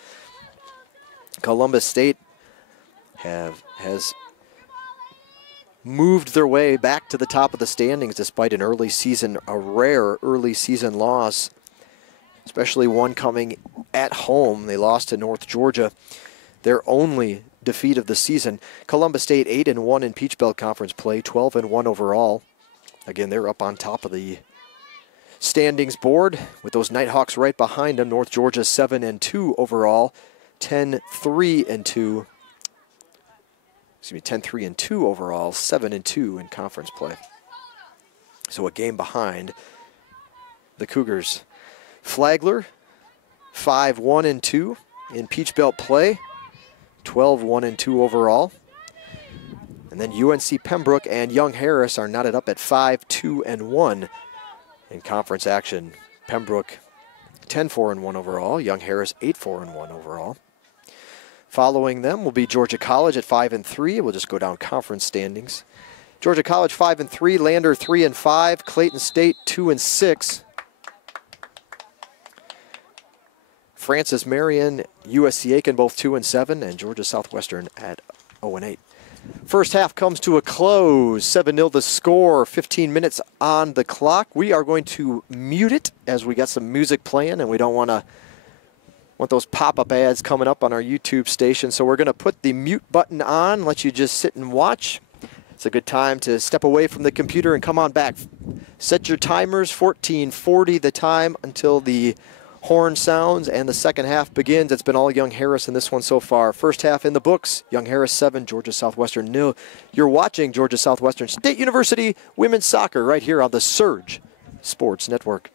Columbus State has moved their way back to the top of the standings despite a rare early season loss, especially one coming at home. They lost to North Georgia, their only defeat of the season. Columbus State 8-1 in Peach Belt Conference play, 12-1 overall. Again, they're up on top of the standings board with those Nighthawks right behind them. North Georgia 7-2 overall, 10-3-2. 10-3-2 overall, 7-2 in conference play. So a game behind the Cougars. Flagler, 5-1-2 in Peach Belt play, 12-1-2 overall. And then UNC Pembroke and Young Harris are knotted up at 5-2-1 in conference action. Pembroke 10-4-1 overall, Young Harris 8-4-1 overall. Following them will be Georgia College at 5-3. We'll just go down conference standings. Georgia College 5-3, Lander 3-5, Clayton State 2-6. Francis Marion, USC Aiken both 2-7, and Georgia Southwestern at 0-8. First half comes to a close, 7-0 the score, 15 minutes on the clock. We are going to mute it as we got some music playing, and we don't want those pop-up ads coming up on our YouTube station. So we're going to put the mute button on, let you just sit and watch. It's a good time to step away from the computer and come on back. Set your timers, 14:40 the time until the horn sounds and the second half begins. It's been all Young Harris in this one so far. First half in the books, Young Harris 7, Georgia Southwestern 0. You're watching Georgia Southwestern State University Women's Soccer right here on the Surge Sports Network.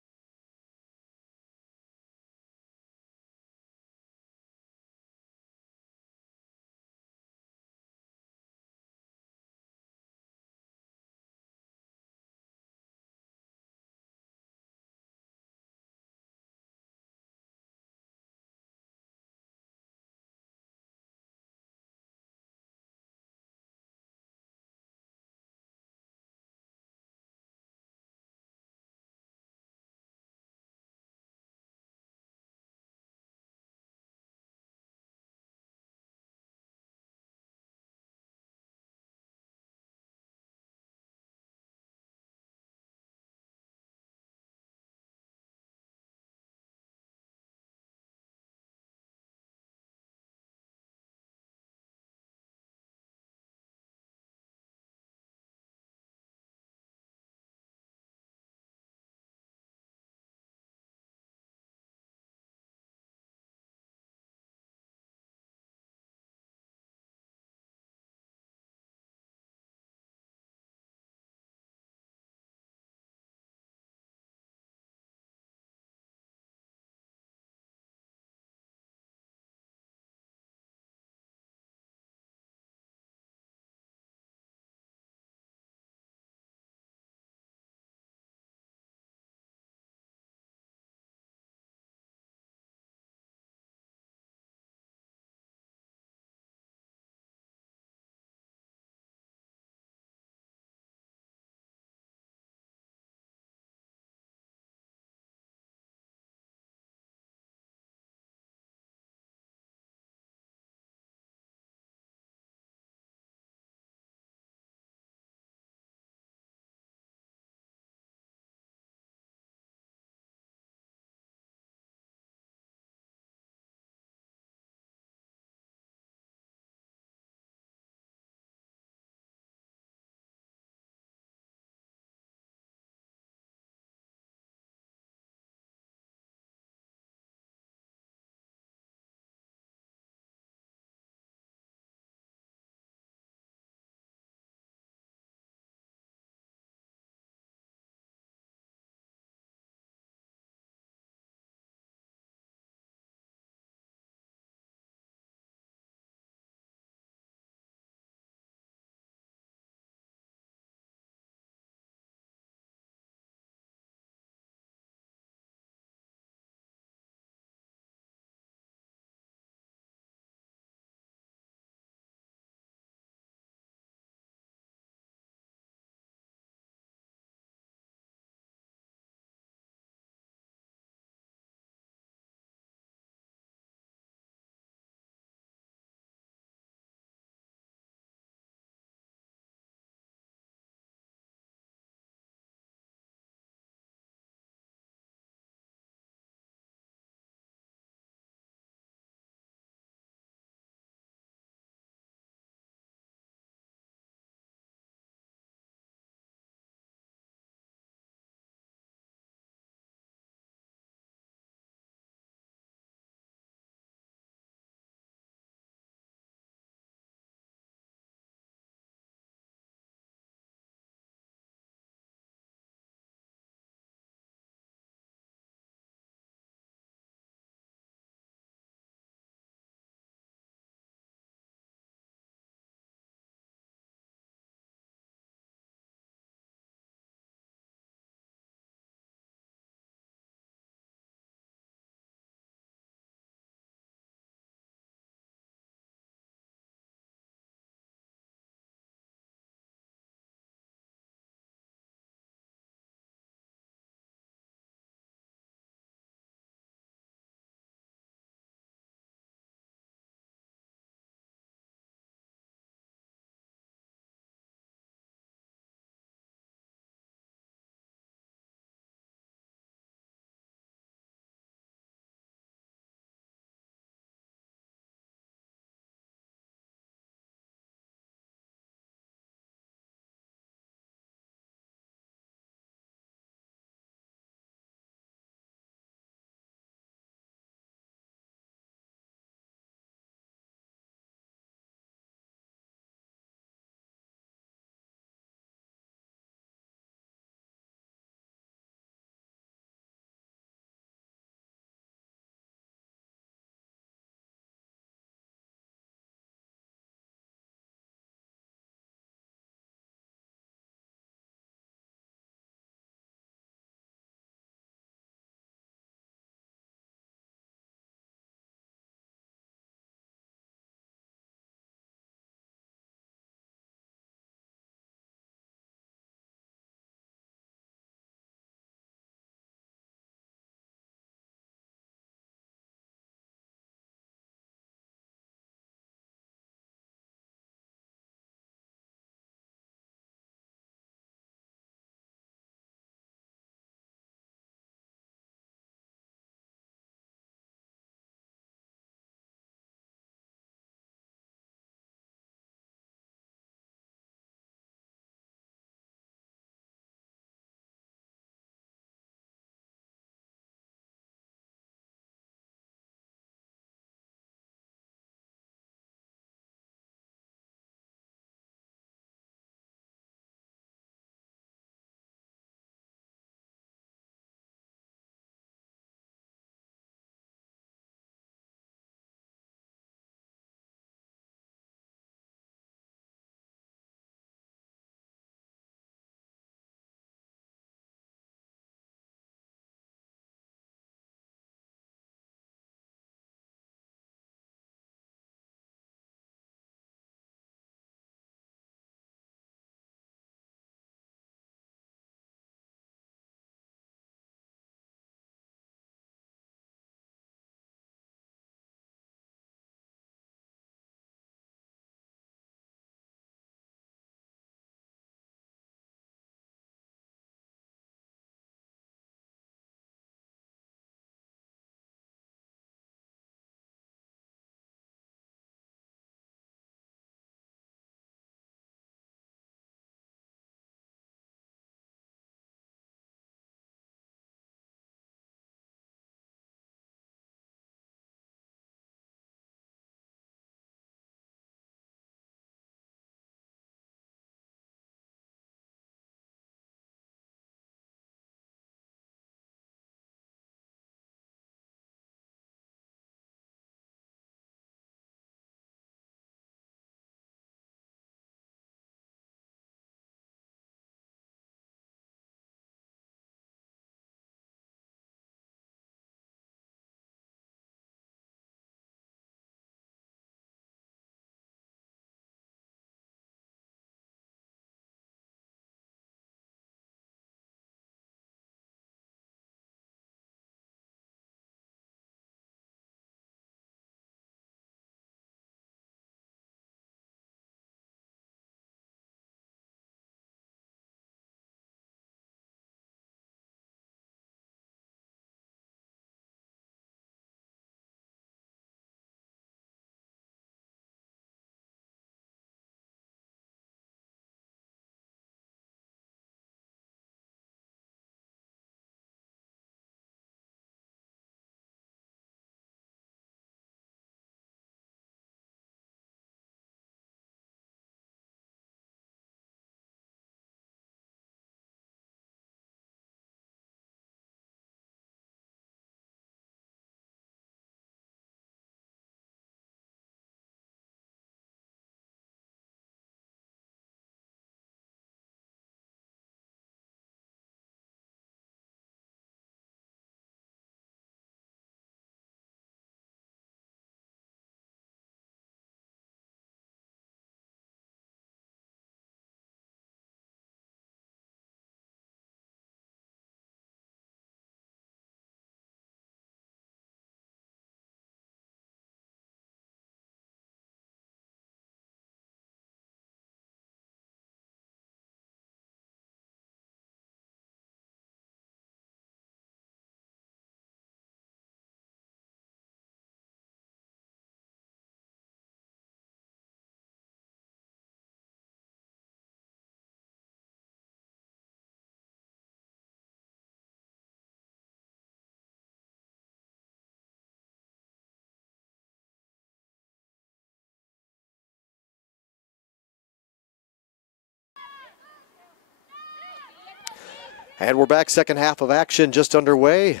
And we're back, second half of action just underway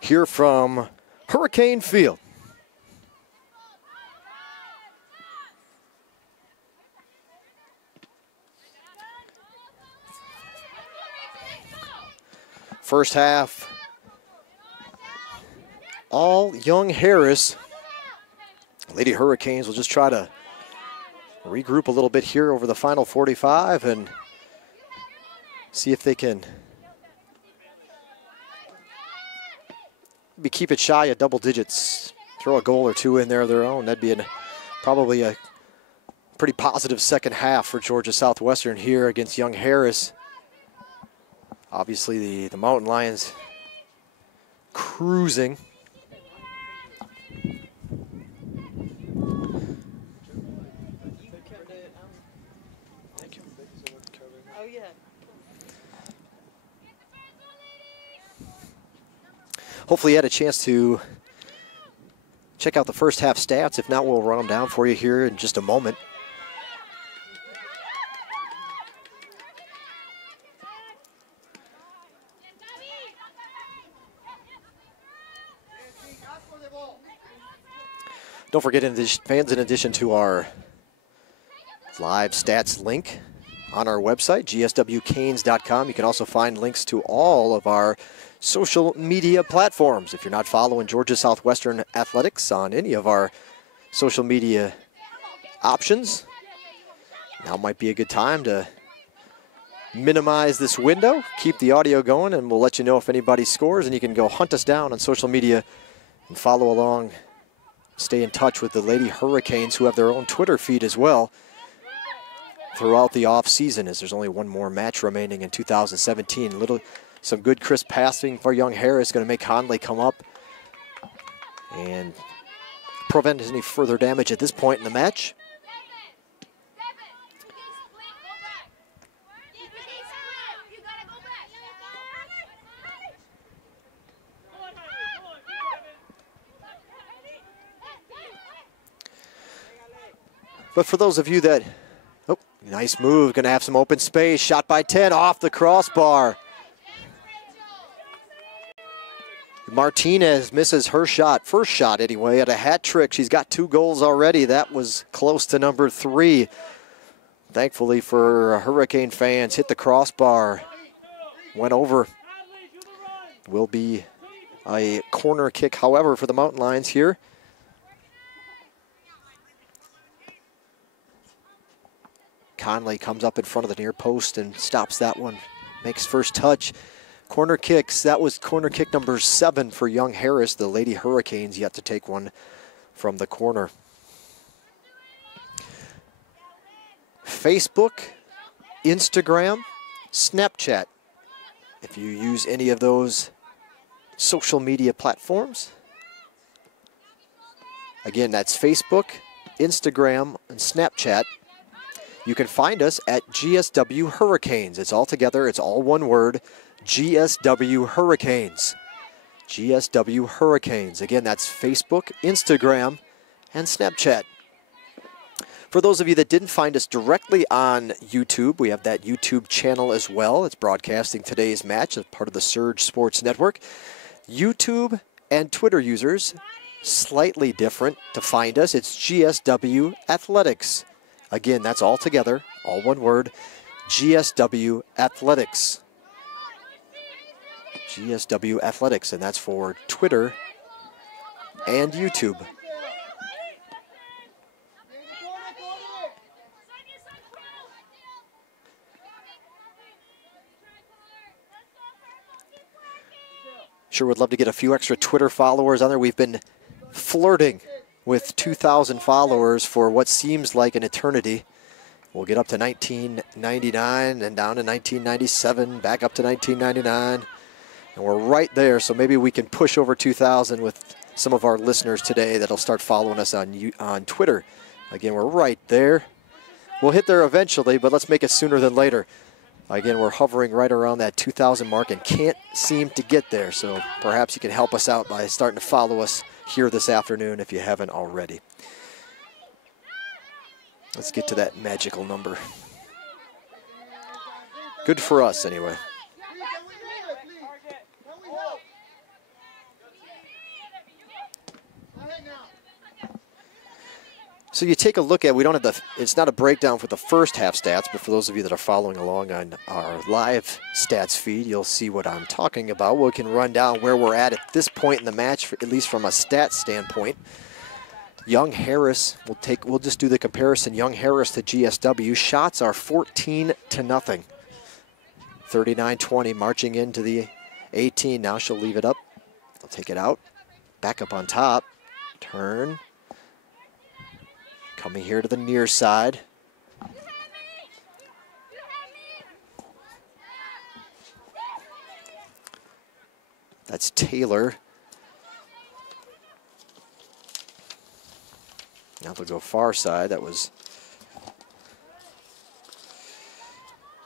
here from Hurricane Field. First half, all young Harris. Lady Hurricanes will just try to regroup a little bit here over the final 45 and see if they can maybe keep it shy of double digits. Throw a goal or two in there of their own. That'd be probably a pretty positive second half for Georgia Southwestern here against young Harris. Obviously, the Mountain Lions cruising. Thank you. Oh, yeah. Hopefully you had a chance to check out the first half stats. If not, we'll run them down for you here in just a moment. Don't forget, fans, in addition to our live stats link on our website, gswcanes.com, you can also find links to all of our social media platforms. If you're not following Georgia Southwestern Athletics on any of our social media options, now might be a good time to minimize this window, keep the audio going, and we'll let you know if anybody scores, and you can go hunt us down on social media and follow along. Stay in touch with the Lady Hurricanes, who have their own Twitter feed as well throughout the off-season, as there's only one more match remaining in 2017. Some good crisp passing for young Harris, going to make Conley come up and prevent any further damage at this point in the match. But for those of you that, oh, nice move, going to have some open space. Shot by 10 off the crossbar. Martinez misses her shot, first shot anyway, at a hat trick. She's got 2 goals already. That was close to number 3. Thankfully for Hurricane fans, hit the crossbar, went over. Will be a corner kick, however, for the Mountain Lions here. Conley comes up in front of the near post and stops that one. Makes first touch. Corner kicks. That was corner kick number 7 for young Harris. The Lady Hurricanes yet to take one from the corner. Facebook, Instagram, Snapchat. If you use any of those social media platforms. Again, that's Facebook, Instagram, and Snapchat. You can find us at GSW Hurricanes. It's all together. It's all one word, GSW Hurricanes. GSW Hurricanes. Again, that's Facebook, Instagram, and Snapchat. For those of you that didn't find us directly on YouTube, we have that YouTube channel as well. It's broadcasting today's match as part of the Surge Sports Network. YouTube and Twitter users, slightly different to find us. It's GSW Athletics. Again, that's all together, all one word, GSW Athletics. GSW Athletics, and that's for Twitter and YouTube. Sure would love to get a few extra Twitter followers on there. We've been flirting with 2,000 followers for what seems like an eternity. We'll get up to 1999 and down to 1997, back up to 1999. And we're right there, so maybe we can push over 2,000 with some of our listeners today that'll start following us on Twitter. Again, we're right there. We'll hit there eventually, but let's make it sooner than later. Again, we're hovering right around that 2,000 mark and can't seem to get there, so perhaps you can help us out by starting to follow us here this afternoon if you haven't already. Let's get to that magical number. Good for us, anyway. So you take a look at, we don't have it's not a breakdown for the first half stats, but for those of you that are following along on our live stats feed, you'll see what I'm talking about. We can run down where we're at this point in the match, at least from a stat standpoint. Young Harris, we'll just do the comparison. Young Harris to GSW. Shots are 14-0. 39-20, marching into the 18. Now she'll leave it up. They'll take it out. Back up on top. Turn. Coming here to the near side. That's Taylor. Now they'll go far side. That was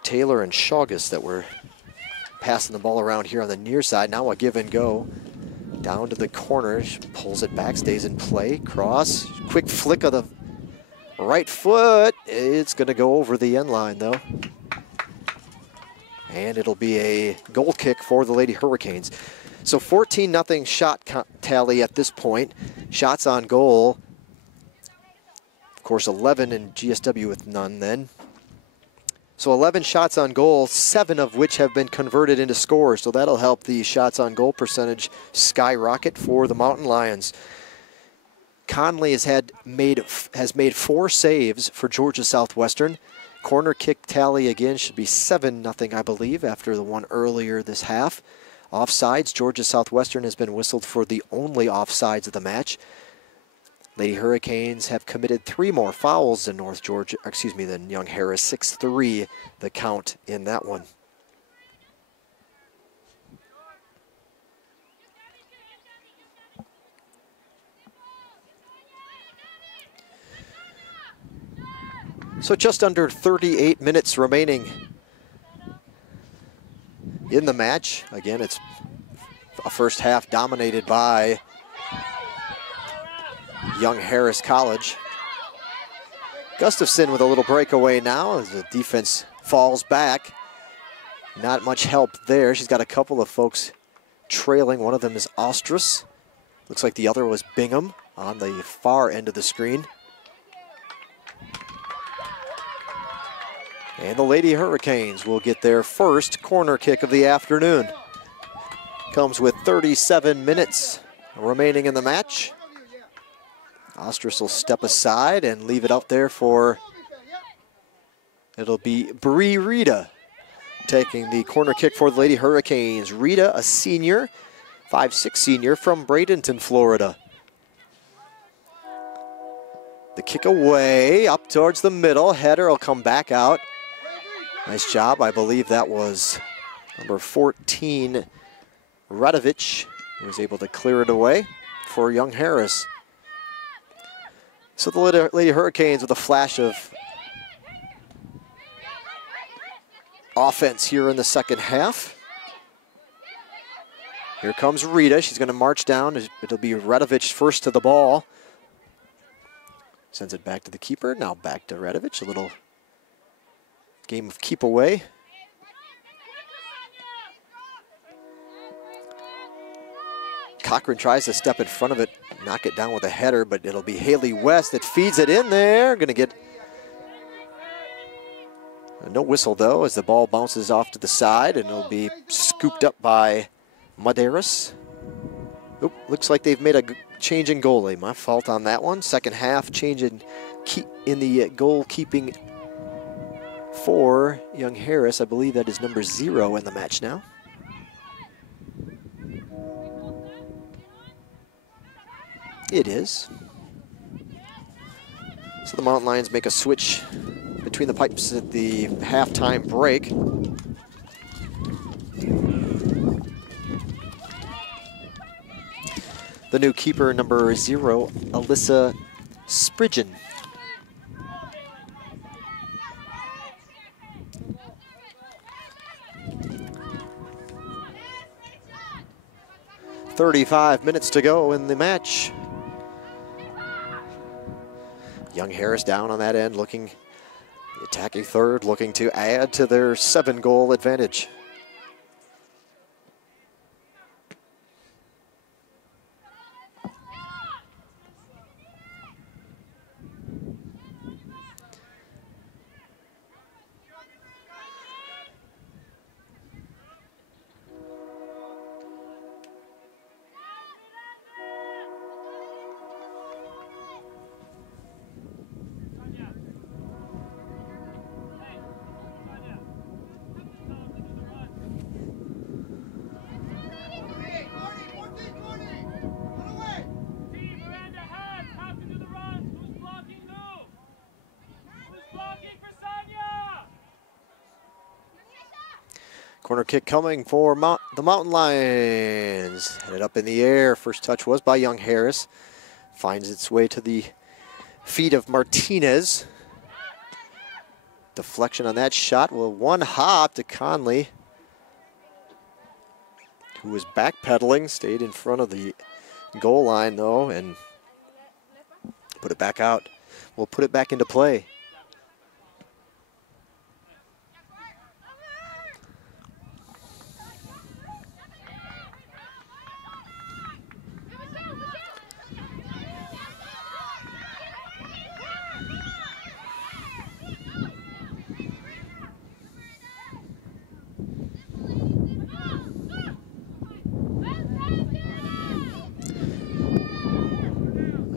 Taylor and Shaugus that were passing the ball around here on the near side. Now a give and go. Down to the corner. She pulls it back, stays in play. Cross. Quick flick of the right foot. It's going to go over the end line, though. And it'll be a goal kick for the Lady Hurricanes. So 14-0 shot tally at this point. Shots on goal. Of course, 11 in GSW with none then. So 11 shots on goal, 7 of which have been converted into scores. So that'll help the shots on goal percentage skyrocket for the Mountain Lions. Conley has made 4 saves for Georgia Southwestern. Corner kick tally again should be 7-0, I believe, after the one earlier this half. Offsides, Georgia Southwestern has been whistled for the only offsides of the match. Lady Hurricanes have committed 3 more fouls than than Young Harris. 6-3 the count in that one. So just under 38 minutes remaining in the match. Again, it's a first half dominated by Young Harris College. Gustafson with a little breakaway now as the defense falls back. Not much help there. She's got a couple of folks trailing. One of them is Ostrus. Looks like the other was Bingham on the far end of the screen. And the Lady Hurricanes will get their first corner kick of the afternoon. Comes with 37 minutes remaining in the match. Ostrus will step aside and leave it up there for, it'll be Bree Rita taking the corner kick for the Lady Hurricanes. Rita, a senior, 5'6" senior from Bradenton, Florida. The kick away, up towards the middle. Header will come back out. Nice job. I believe that was number 14, Radovich, who was able to clear it away for Young Harris. So the Lady Hurricanes with a flash of offense here in the second half. Here comes Rita. She's going to march down. It'll be Radovich first to the ball. Sends it back to the keeper. Now back to Radovich. A little game of keep away. Cochran tries to step in front of it, knock it down with a header, but it'll be Haley West that feeds it in there. Going to get no whistle, though, as the ball bounces off to the side, and it'll be scooped up by Madeiras. Oop, looks like they've made a change in goalie. My fault on that one. Second half, change in the goalkeeping for Young Harris. I believe that is number 0 in the match now. It is. So the Mountain Lions make a switch between the pipes at the halftime break. The new keeper, number 0, Alyssa Spridgen. .35 minutes to go in the match. Young Harris down on that end, looking, the attacking third, looking to add to their 7-goal advantage. Corner kick coming for the Mountain Lions. Headed up in the air. First touch was by Young Harris. Finds its way to the feet of Martinez. Deflection on that shot. Well, one hop to Conley, who was backpedaling, stayed in front of the goal line though, and put it back out. We'll put it back into play.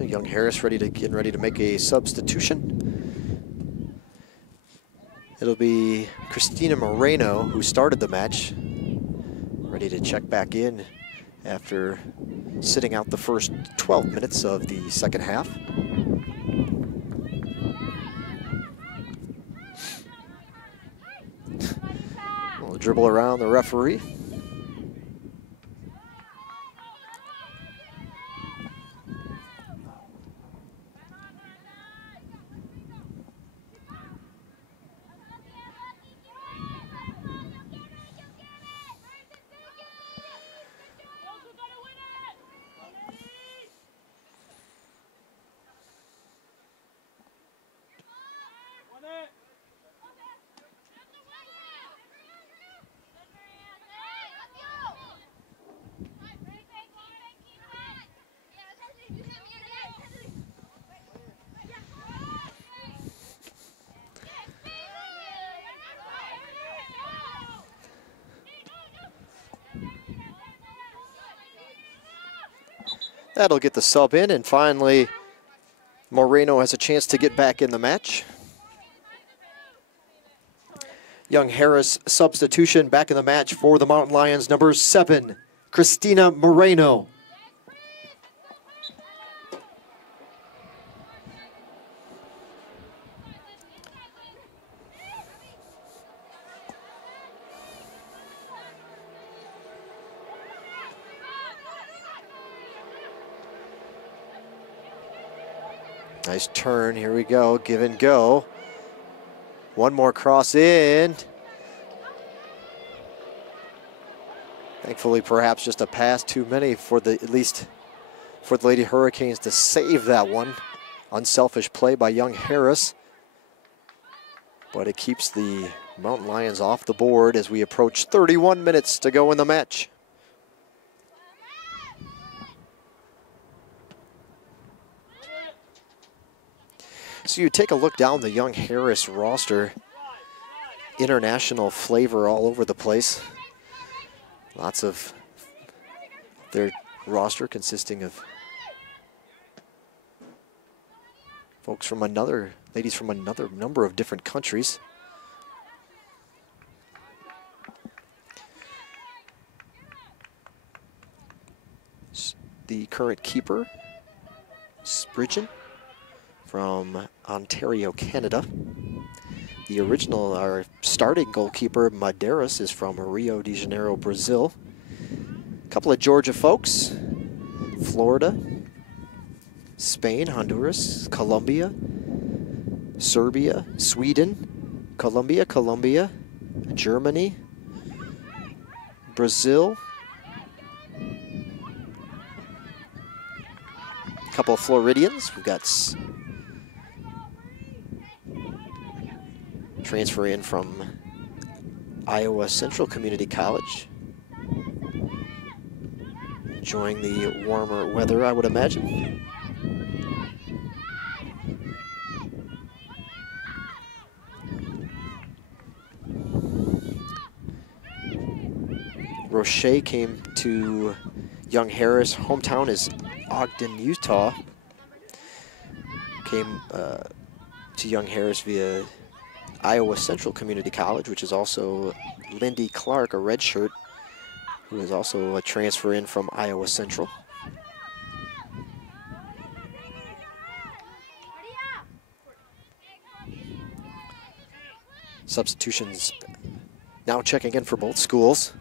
Young Harris getting ready to make a substitution. It'll be Christina Moreno, who started the match, ready to check back in after sitting out the first 12 minutes of the second half. We'll dribble around the referee. That'll get the sub in, and finally Moreno has a chance to get back in the match. Young Harris substitution back in the match for the Mountain Lions, number 7, Christina Moreno. Nice turn, here we go, give and go. One more cross in. Thankfully, perhaps just a pass too many for at least for the Lady Hurricanes to save that one. Unselfish play by Young Harris. But it keeps the Mountain Lions off the board as we approach 31 minutes to go in the match. So you take a look down the Young Harris roster, international flavor all over the place. Lots of their roster consisting of ladies from another number of different countries. The current keeper, Spridgen, from Ontario, Canada. The original, our starting goalkeeper, Madeiras, is from Rio de Janeiro, Brazil. A couple of Georgia folks, Florida, Spain, Honduras, Colombia, Serbia, Sweden, Colombia, Germany, Brazil. A couple of Floridians. We've got transfer in from Iowa Central Community College. Enjoying the warmer weather, I would imagine. Roche came to Young Harris. Hometown is Ogden, Utah. Came to Young Harris via Iowa Central Community College, which is also Lindy Clark, a redshirt, who is also a transfer in from Iowa Central. Substitutions now checking in for both schools.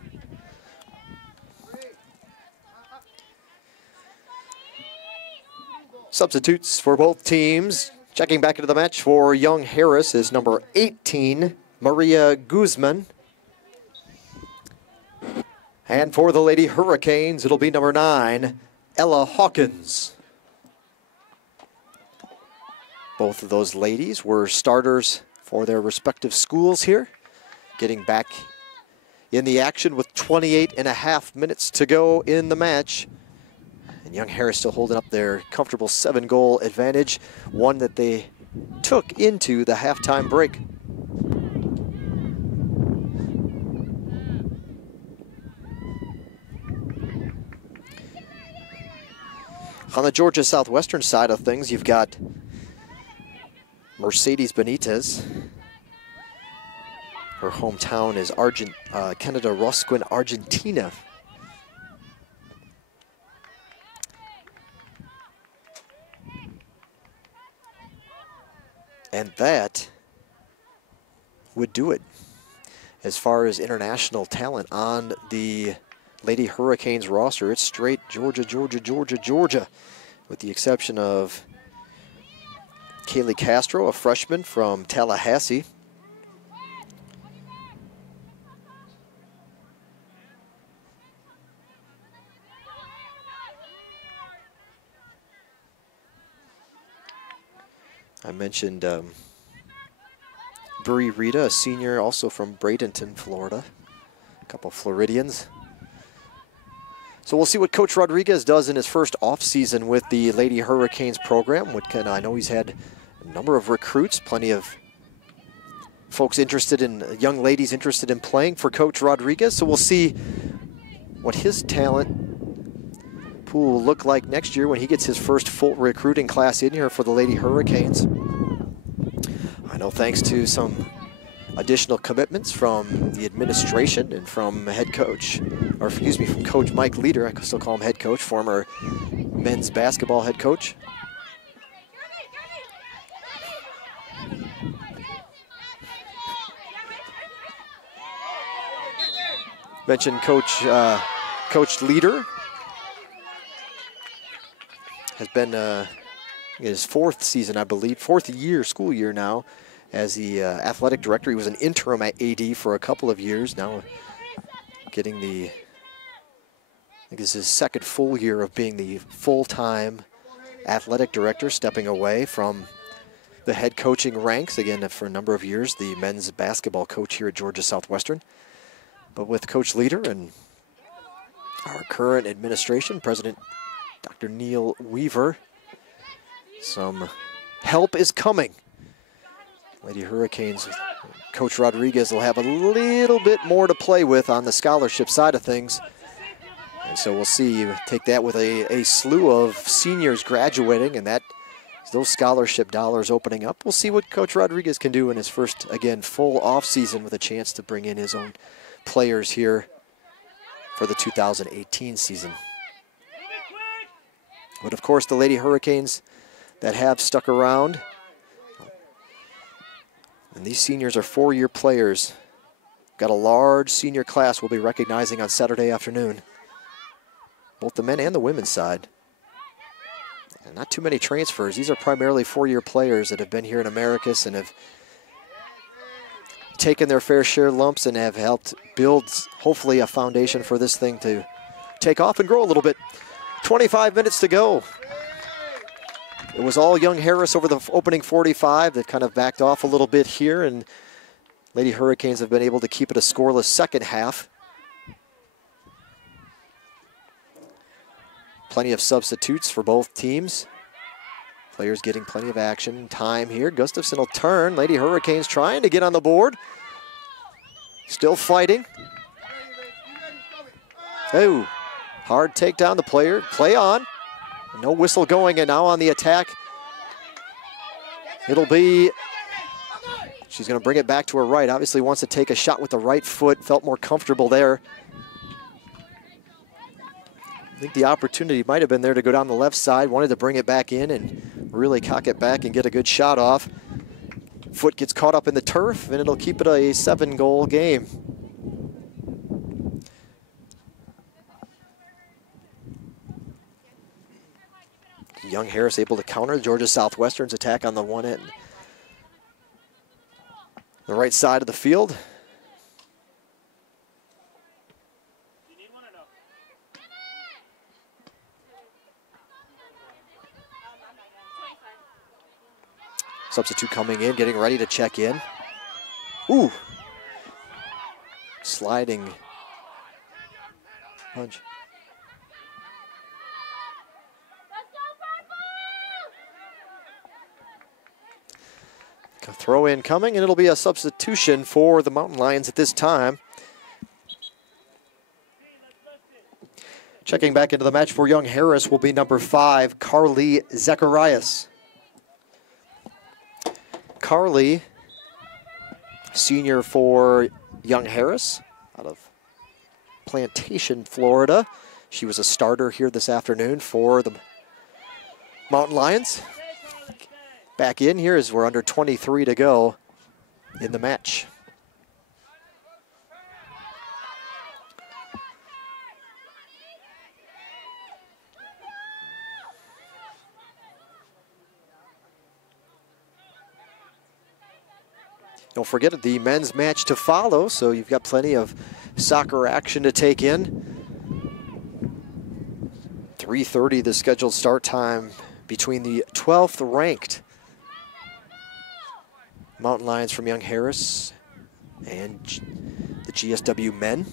Substitutes for both teams. Checking back into the match for Young Harris is number 18, Maria Guzman. And for the Lady Hurricanes, it'll be number 9, Ella Hawkins. Both of those ladies were starters for their respective schools here. Getting back in the action with 28.5 minutes to go in the match. And Young Harris still holding up their comfortable 7-goal advantage, one that they took into the halftime break. On the Georgia Southwestern side of things, you've got Mercedes Benitez. Her hometown is Canada Rosquin, Argentina. And that would do it as far as international talent on the Lady Hurricanes roster. It's straight Georgia, Georgia, Georgia, Georgia, with the exception of Kaylee Castro, a freshman from Tallahassee. I mentioned Buri Rita, a senior also from Bradenton, Florida. A couple Floridians. So we'll see what Coach Rodriguez does in his first offseason with the Lady Hurricanes program. I know he's had a number of recruits, plenty of folks interested in, young ladies interested in playing for Coach Rodriguez. So we'll see what his talent pool will look like next year when he gets his first full recruiting class in here for the Lady Hurricanes. I know thanks to some additional commitments from the administration and from head coach, or excuse me, from Coach Mike Leader, I can still call him head coach, former men's basketball head coach. Mentioned Coach Leader has been in his 4th season, I believe, 4th year, school year now, as the athletic director. He was an interim at AD for a couple of years. Now getting the, I think this is his 2nd full year of being the full-time athletic director, stepping away from the head coaching ranks, again, for a number of years, the men's basketball coach here at Georgia Southwestern. But with Coach Leader and our current administration, President Dr. Neil Weaver, some help is coming. Lady Hurricanes, Coach Rodriguez will have a little bit more to play with on the scholarship side of things. And so we'll see, take that with a slew of seniors graduating, and that those scholarship dollars opening up. We'll see what Coach Rodriguez can do in his first, again, full off-season with a chance to bring in his own players here for the 2018 season. But of course, the Lady Hurricanes that have stuck around, and these seniors are 4-year players. Got a large senior class we'll be recognizing on Saturday afternoon, both the men and the women's side. And not too many transfers. These are primarily 4-year players that have been here in Americus and have taken their fair share lumps and have helped build, hopefully, a foundation for this thing to take off and grow a little bit. 25 minutes to go. It was all Young Harris over the opening 45 that kind of backed off a little bit here, and Lady Hurricanes have been able to keep it a scoreless second half. Plenty of substitutes for both teams. Players getting plenty of action, time here. Gustafson will turn. Lady Hurricanes trying to get on the board. Still fighting. Oh, hard takedown the player. Play on. No whistle going, and now on the attack, it'll be, she's going to bring it back to her right. Obviously wants to take a shot with the right foot. Felt more comfortable there. I think the opportunity might have been there to go down the left side. Wanted to bring it back in and really cock it back and get a good shot off. Foot gets caught up in the turf, and it'll keep it a 7-goal game. Young Harris able to counter Georgia Southwestern's attack on the one end. The right side of the field. Substitute coming in, getting ready to check in. Ooh. Sliding punch. A throw in coming, and it'll be a substitution for the Mountain Lions at this time. Checking back into the match for Young Harris will be number 5, Carly Zacharias. Carly, senior for Young Harris out of Plantation, Florida. She was a starter here this afternoon for the Mountain Lions. Back in here as we're under 23 to go in the match. Don't forget the men's match to follow, so you've got plenty of soccer action to take in. 3:30 the scheduled start time between the 12th ranked Mountain Lions from Young Harris and the GSW men.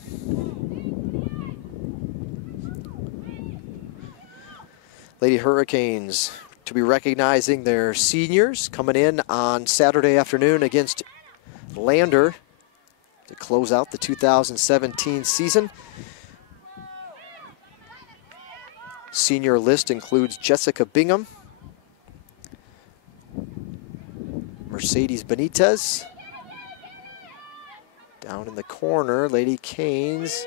Lady Hurricanes to be recognizing their seniors coming in on Saturday afternoon against Lander to close out the 2017 season. Senior list includes Jessica Bingham, Mercedes Benitez. Down in the corner, Lady Canes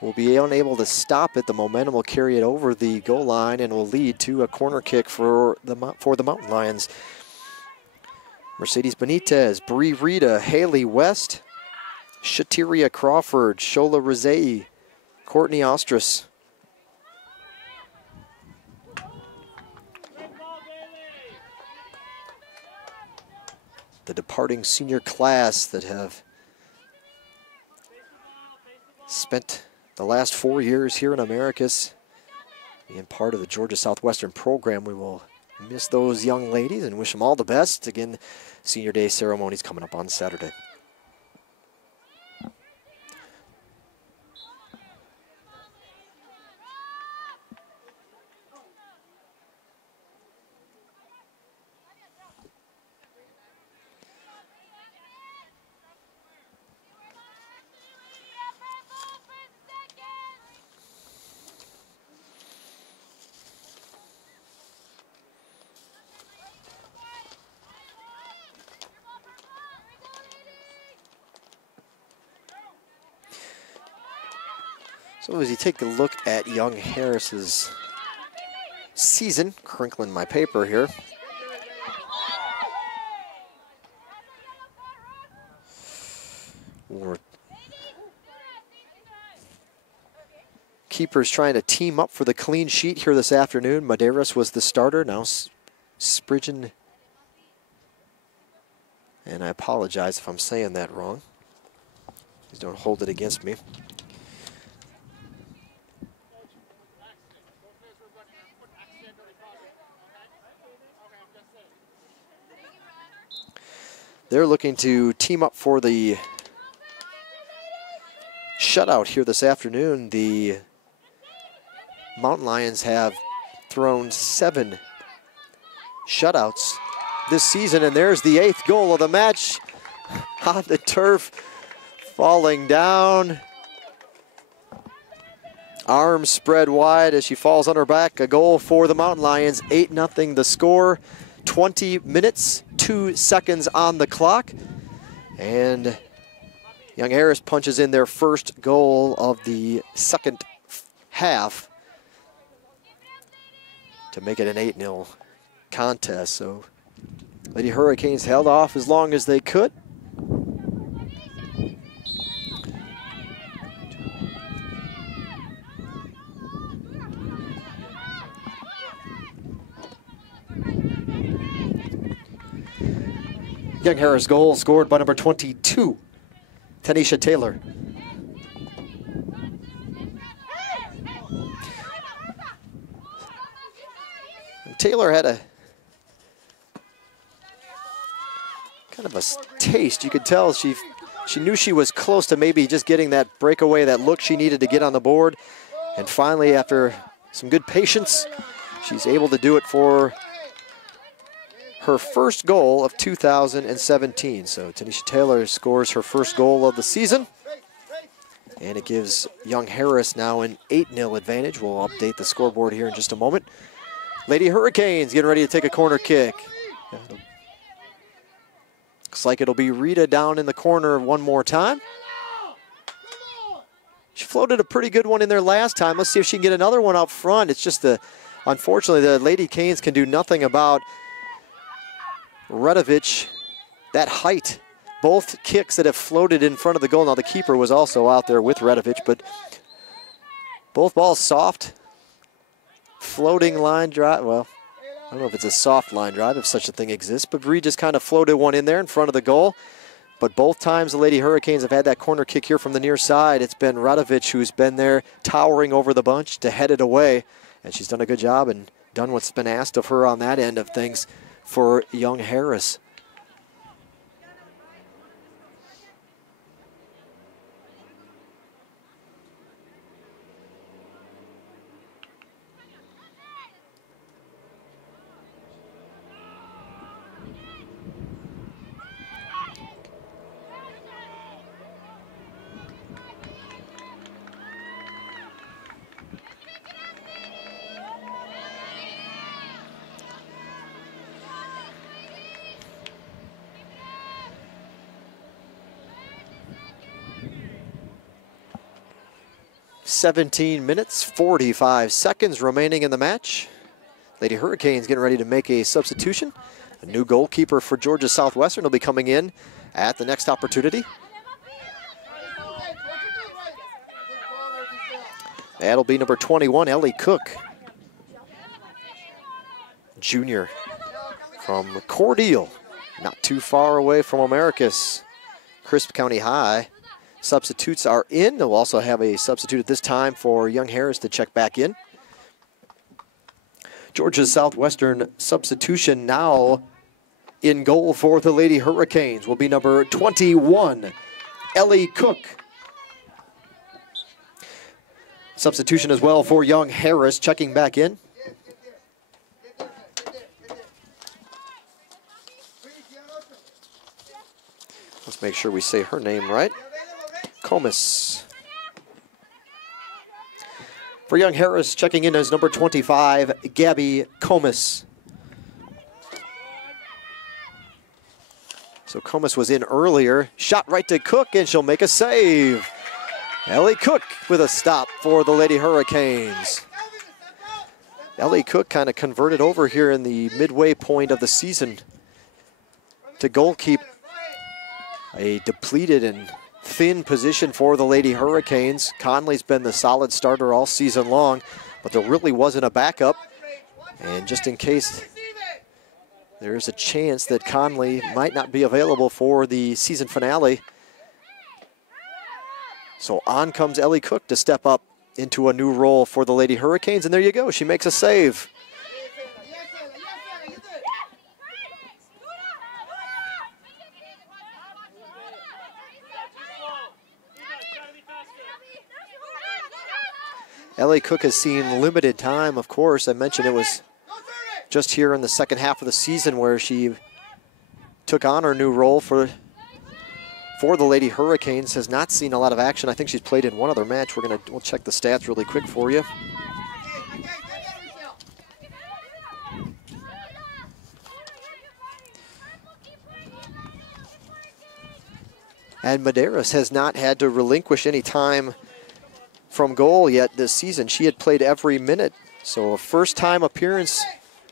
will be unable to stop it. The momentum will carry it over the goal line and will lead to a corner kick for the Mountain Lions. Mercedes Benitez, Bree Rita, Haley West, Shatiria Crawford, Shola Rizei, Courtney Ostras. The departing senior class that have spent the last 4 years here in Americus being part of the Georgia Southwestern program. We will miss those young ladies and wish them all the best. Again, Senior Day ceremonies coming up on Saturday. So as you take a look at Young Harris's season, crinkling my paper here. Keepers trying to team up for the clean sheet here this afternoon. Medeiros was the starter, now Spridgen. And I apologize if I'm saying that wrong. Please don't hold it against me. They're looking to team up for the shutout here this afternoon. The Mountain Lions have thrown 7 shutouts this season, and there's the 8th goal of the match on the turf, falling down. Arms spread wide as she falls on her back. A goal for the Mountain Lions, 8-0 the score. 20 minutes, 2 seconds on the clock. And Young Harris punches in their first goal of the second half to make it an 8-0 contest. So Lady Hurricanes held off as long as they could. Young Harris goal scored by number 22, Tanisha Taylor. Taylor had a kind of a taste. You could tell she knew she was close to maybe just getting that breakaway, that look she needed to get on the board. And finally, after some good patience, she's able to do it for her first goal of 2017. So Tanisha Taylor scores her first goal of the season. And it gives Young Harris now an 8-0 advantage. We'll update the scoreboard here in just a moment. Lady Hurricanes getting ready to take a corner kick. Looks like it'll be Rita down in the corner one more time. She floated a pretty good one in there last time. Let's see if she can get another one up front. It's just unfortunately, the Lady Canes can do nothing about Redovich, that height. Both kicks that have floated in front of the goal. Now the keeper was also out there with Redovich, but both balls soft. Floating line drive. Well, I don't know if it's a soft line drive, if such a thing exists, but Bree just kind of floated one in there in front of the goal. But both times the Lady Hurricanes have had that corner kick here from the near side. It's been Radovich who's been there towering over the bunch to head it away. And she's done a good job and done what's been asked of her on that end of things for Young Harris. .17 minutes, 45 seconds remaining in the match. Lady Hurricanes getting ready to make a substitution. A new goalkeeper for Georgia Southwestern will be coming in at the next opportunity. That'll be number 21, Ellie Cook. Junior from Cordele, not too far away from Americus, Crisp County High. Substitutes are in. They'll also have a substitute at this time for Young Harris to check back in. Georgia Southwestern substitution now in goal for the Lady Hurricanes will be number 21, Ellie Cook. Substitution as well for Young Harris checking back in. Let's make sure we say her name right. Comis. For Young Harris, checking in as number 25, Gabby Comis. So Comis was in earlier, shot right to Cook, and she'll make a save. Ellie Cook with a stop for the Lady Hurricanes. Ellie Cook kind of converted over here in the midway point of the season to goalkeep. A depleted and thin position for the Lady Hurricanes. Conley's been the solid starter all season long, but there really wasn't a backup. And just in case there's a chance that Conley might not be available for the season finale. So on comes Ellie Cook to step up into a new role for the Lady Hurricanes, and there you go, she makes a save. Ellie Cook has seen limited time, of course. I mentioned it was just here in the second half of the season where she took on her new role for the Lady Hurricanes. Has not seen a lot of action. I think she's played in one other match. We'll check the stats really quick for you. And Medeiros has not had to relinquish any time from goal yet this season. She had played every minute. So a first-time appearance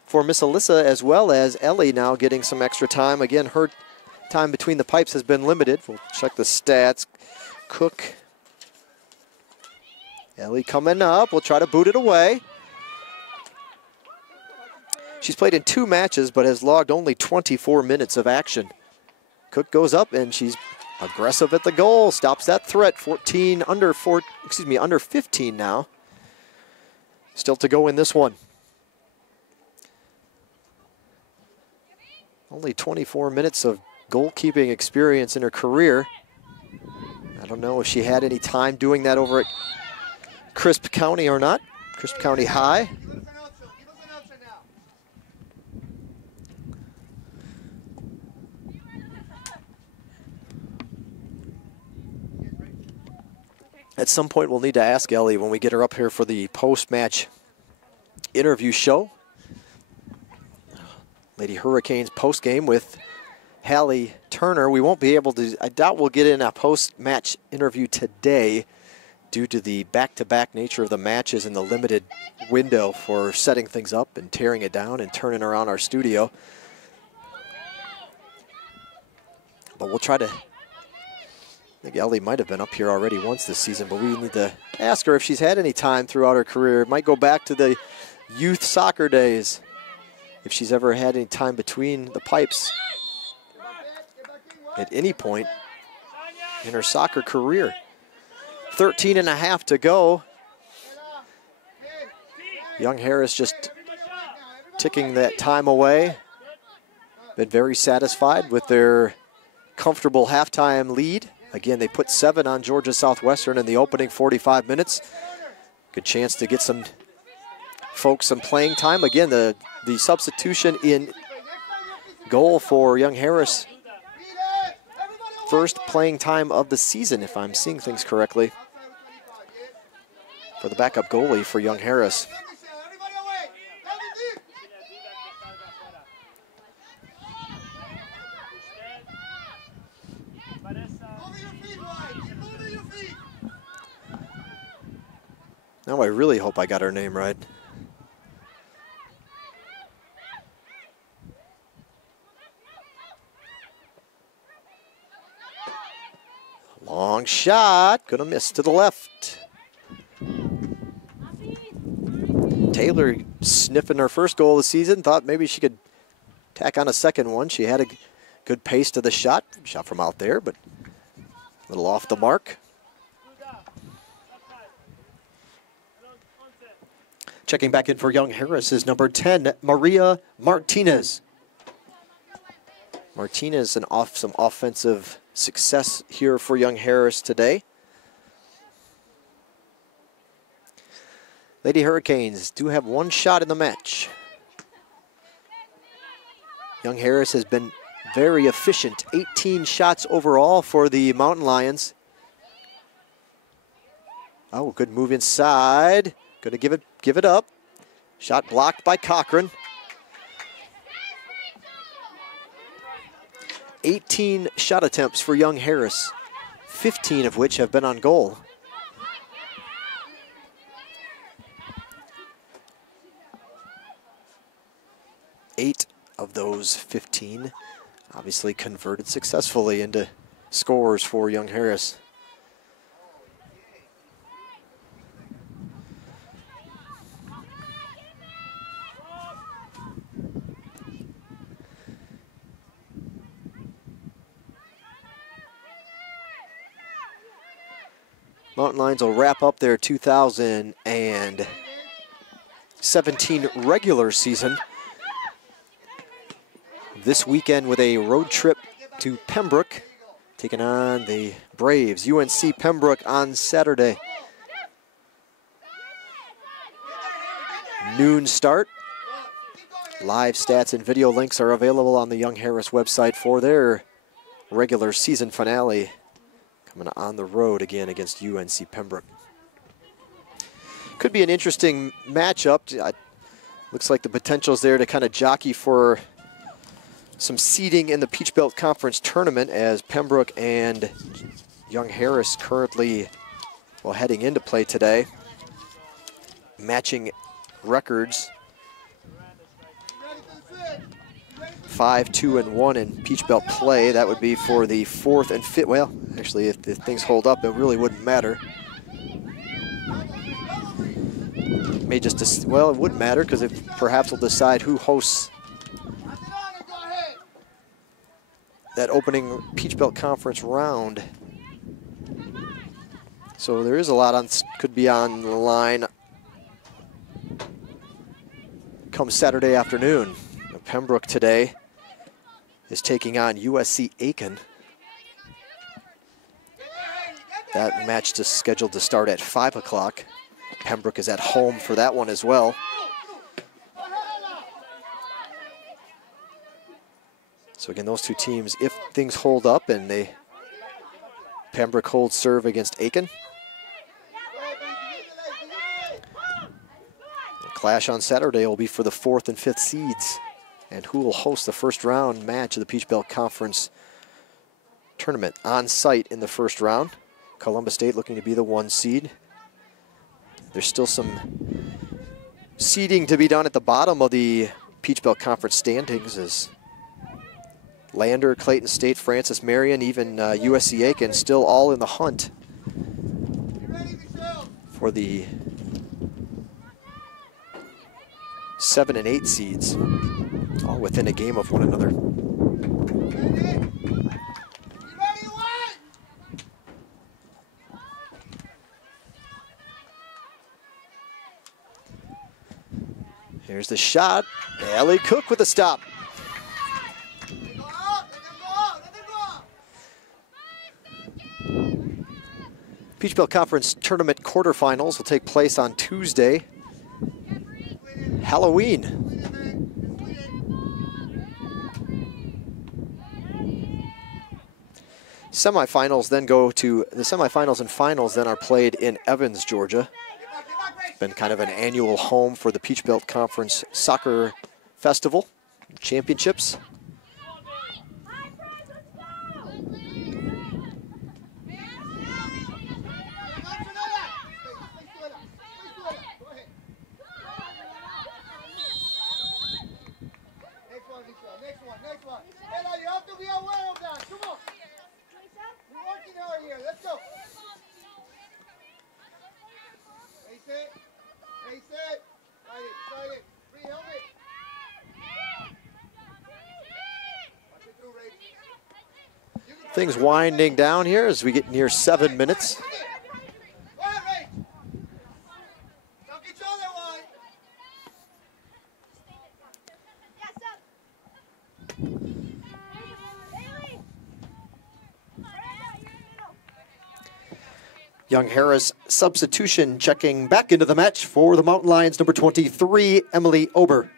for Miss Alyssa, as well as Ellie now getting some extra time. Again, her time between the pipes has been limited. We'll check the stats. Cook. Ellie coming up. We'll try to boot it away. She's played in 2 matches, but has logged only 24 minutes of action. Cook goes up, and she's aggressive at the goal. Stops that threat. Under 15 now. Still to go in this one. Only 24 minutes of goalkeeping experience in her career. I don't know if she had any time doing that over at Crisp County or not. Crisp County High. At some point, we'll need to ask Ellie when we get her up here for the post-match interview show. Lady Hurricanes post-game with Hallie Turner. We won't be able to, I doubt we'll get in a post-match interview today due to the back-to-back nature of the matches and the limited window for setting things up and tearing it down and turning around our studio. But we'll try to, I think Ellie might have been up here already once this season, but we need to ask her if she's had any time throughout her career. It might go back to the youth soccer days, if she's ever had any time between the pipes at any point in her soccer career. 13 and a half to go. Young Harris just ticking that time away. Been very satisfied with their comfortable halftime lead. Again, they put 7 on Georgia Southwestern in the opening 45 minutes. Good chance to get some folks some playing time. Again, the substitution in goal for Young Harris. First playing time of the season, if I'm seeing things correctly, for the backup goalie for Young Harris. Now I really hope I got her name right. Long shot, gonna miss to the left. Taylor sniffing her first goal of the season, thought maybe she could tack on a second one. She had a good pace to the shot from out there, but a little off the mark. Checking back in for Young Harris is number 10, Maria Martinez. Martinez some offensive success here for Young Harris today. Lady Hurricanes do have one shot in the match. Young Harris has been very efficient. 18 shots overall for the Mountain Lions. Oh, good move inside. Gonna give it up. Shot blocked by Cochran. 18 shot attempts for Young Harris, 15 of which have been on goal. Eight of those 15 obviously converted successfully into scores for Young Harris. Mountain Lions will wrap up their 2017 regular season this weekend with a road trip to Pembroke, taking on the Braves. UNC Pembroke on Saturday. Noon start. Live stats and video links are available on the Young Harris website for their regular season finale. Coming on the road again against UNC Pembroke. Could be an interesting matchup. Looks like the potential's there to kind of jockey for some seeding in the Peach Belt Conference tournament, as Pembroke and Young Harris currently, well, heading into play today, matching records. 5-2-1 in Peach Belt play. That would be for the 4th and 5th. Well, actually, if the things hold up, it really wouldn't matter. May just, well, it wouldn't matter because it perhaps will decide who hosts that opening Peach Belt Conference round. So there is a lot on, could be on the line come Saturday afternoon. Pembroke today is taking on USC Aiken. That match is scheduled to start at 5 o'clock. Pembroke is at home for that one as well. So again, those two teams, if things hold up and Pembroke holds serve against Aiken. The clash on Saturday will be for the 4th and 5th seeds, and who will host the first round match of the Peach Belt Conference tournament. On site in the first round, Columbus State looking to be the 1 seed. There's still some seeding to be done at the bottom of the Peach Belt Conference standings as Lander, Clayton State, Francis Marion, even USC Aiken still all in the hunt for the 7 and 8 seeds, all within a game of one another. Here's the shot. Ellie Cook with a stop. Peach Belt Conference Tournament quarterfinals will take place on Tuesday, Halloween. Semifinals then go to, the semifinals and finals then are played in Evans, Georgia. It's been kind of an annual home for the Peach Belt Conference Soccer Festival Championships. Things winding down here as we get near 7 minutes. Young Harris substitution checking back into the match for the Mountain Lions, number 23, Emily Ober.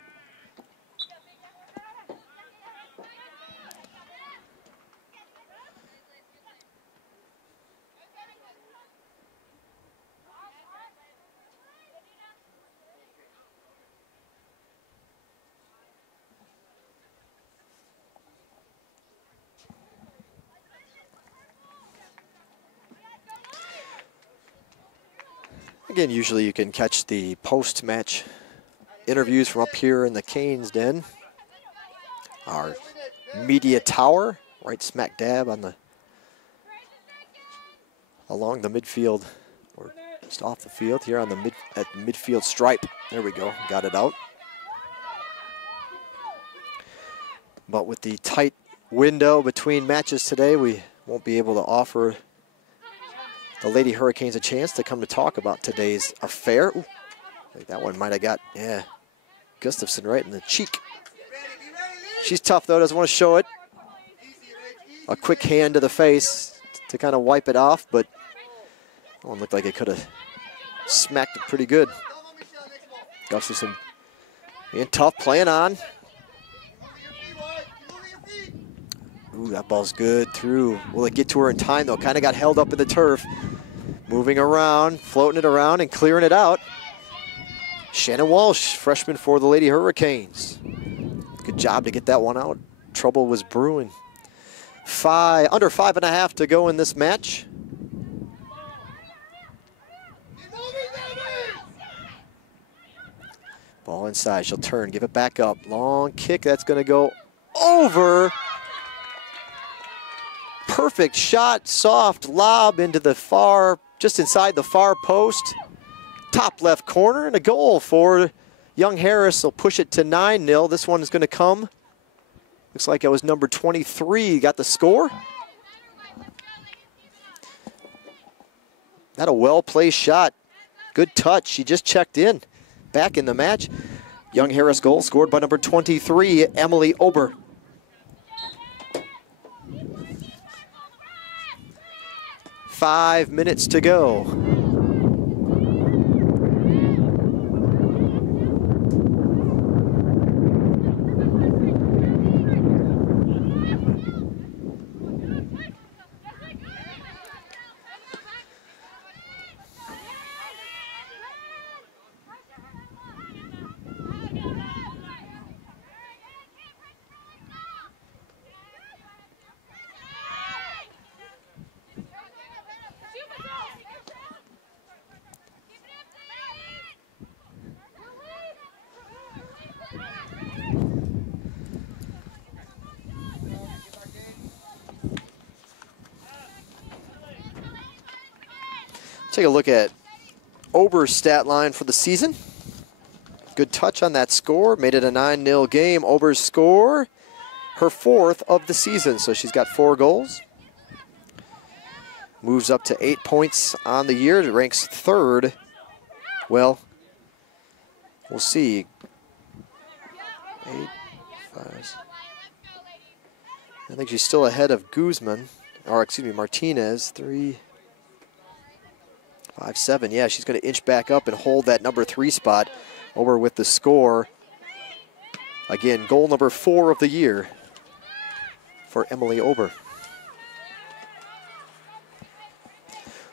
Again, usually you can catch the post-match interviews from up here in the Canes Den. Our media tower, right smack dab on the along the midfield, or just off the field here on the midfield stripe. There we go, got it out. But with the tight window between matches today, we won't be able to offer the Lady Hurricanes a chance to come to talk about today's affair. Ooh, I think that one might have got, yeah, Gustafson right in the cheek. She's tough though, doesn't want to show it. A quick hand to the face to kind of wipe it off, but that one looked like it could have smacked it pretty good. Gustafson being tough, playing on. Ooh, that ball's good through. Will it get to her in time though? Kind of got held up in the turf. Moving around, floating it around and clearing it out. Shannon Walsh, freshman for the Lady Hurricanes. Good job to get that one out. Trouble was brewing. Under 5.5 to go in this match. Ball inside, she'll turn, give it back up. Long kick, that's gonna go over. Perfect shot, soft lob into the far, just inside the far post. Top left corner and a goal for Young Harris. They'll push it to 9-0. This one is gonna come Looks like it was number 23 got the score. That a well-placed shot. Good touch. She just checked in. Back in the match. Young Harris goal scored by number 23, Emily Ober. Five minutes to go. Take a look at Ober's stat line for the season. Good touch on that score. Made it a 9-0 game. Ober's score, her 4th of the season. So she's got 4 goals. Moves up to 8 points on the year. It ranks 3rd. Well, we'll see. 8, 5. I think she's still ahead of Guzman. Or, excuse me, Martinez. 3, 5, 7. Yeah, she's going to inch back up and hold that number 3 spot. Over with the score. Again, goal number 4 of the year for Emily Ober.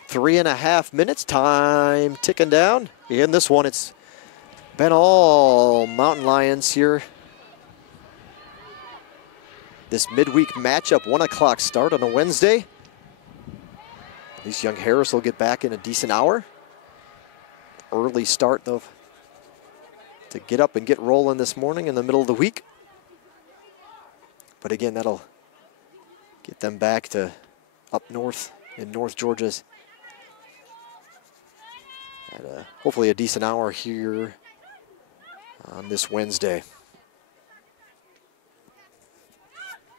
3.5 minutes, time ticking down. In this one, it's been all Mountain Lions here. This midweek matchup, 1 o'clock start on a Wednesday. At least Young Harris will get back in a decent hour. Early start, though, to get up and get rolling this morning in the middle of the week. But again, that'll get them back to up north in North Georgia's at hopefully a decent hour here on this Wednesday.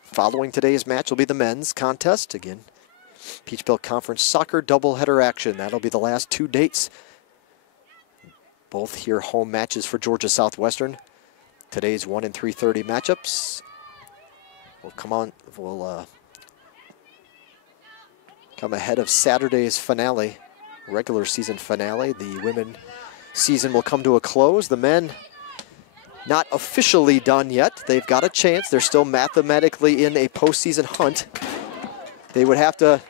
Following today's match will be the men's contest. Again, Peach Belt Conference soccer doubleheader action. That'll be the last 2 dates. Both here home matches for Georgia Southwestern. Today's 1 and 3:30 matchups will come ahead of Saturday's finale, regular season finale. The women season will come to a close. The men not officially done yet. They've got a chance. They're still mathematically in a postseason hunt. They would have to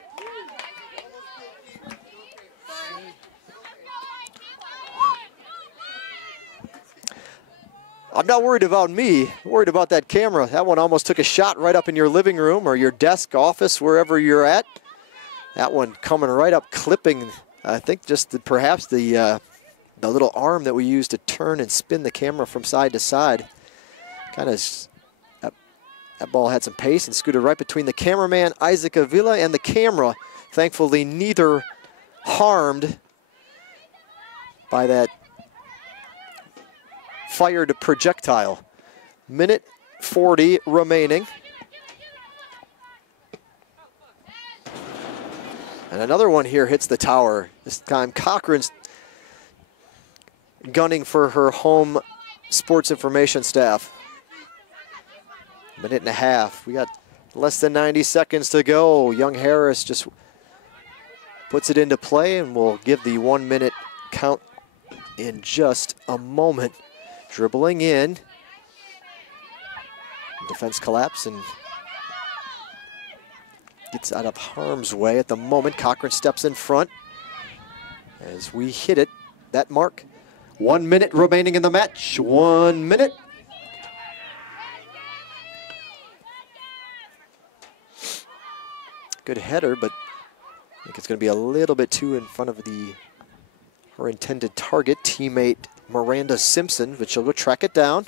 I'm not worried about me. I'm worried about that camera. That one almost took a shot right up in your living room or your desk, office, wherever you're at. That one coming right up, clipping, I think just perhaps the little arm that we use to turn and spin the camera from side to side. Kind of, that ball had some pace and scooted right between the cameraman, Isaac Avila, and the camera. Thankfully, neither harmed by that fired projectile. Minute 40 remaining. And another one here hits the tower. This time Cochran's gunning for her home sports information staff. Minute and a half. We got less than 90 seconds to go. Young Harris just puts it into play, and we'll give the 1 minute count in just a moment. Dribbling in. Defense collapse and gets out of harm's way at the moment. Cochran steps in front as we hit it, that mark. 1 minute remaining in the match. 1 minute. Good header, but I think it's going to be a little bit too in front of her intended target, teammate Miranda Simpson, but she'll go track it down,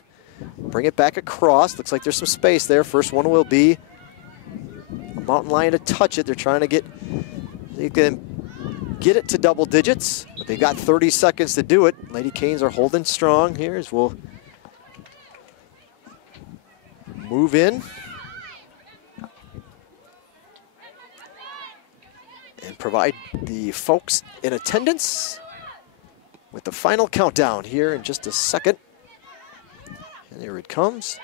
bring it back across. Looks like there's some space there. First one will be a Mountain Lion to touch it. They're trying to get it to double digits, but they've got 30 seconds to do it. Lady Canes are holding strong here as we'll move in. provide the folks in attendance with the final countdown here in just a second. And here it comes.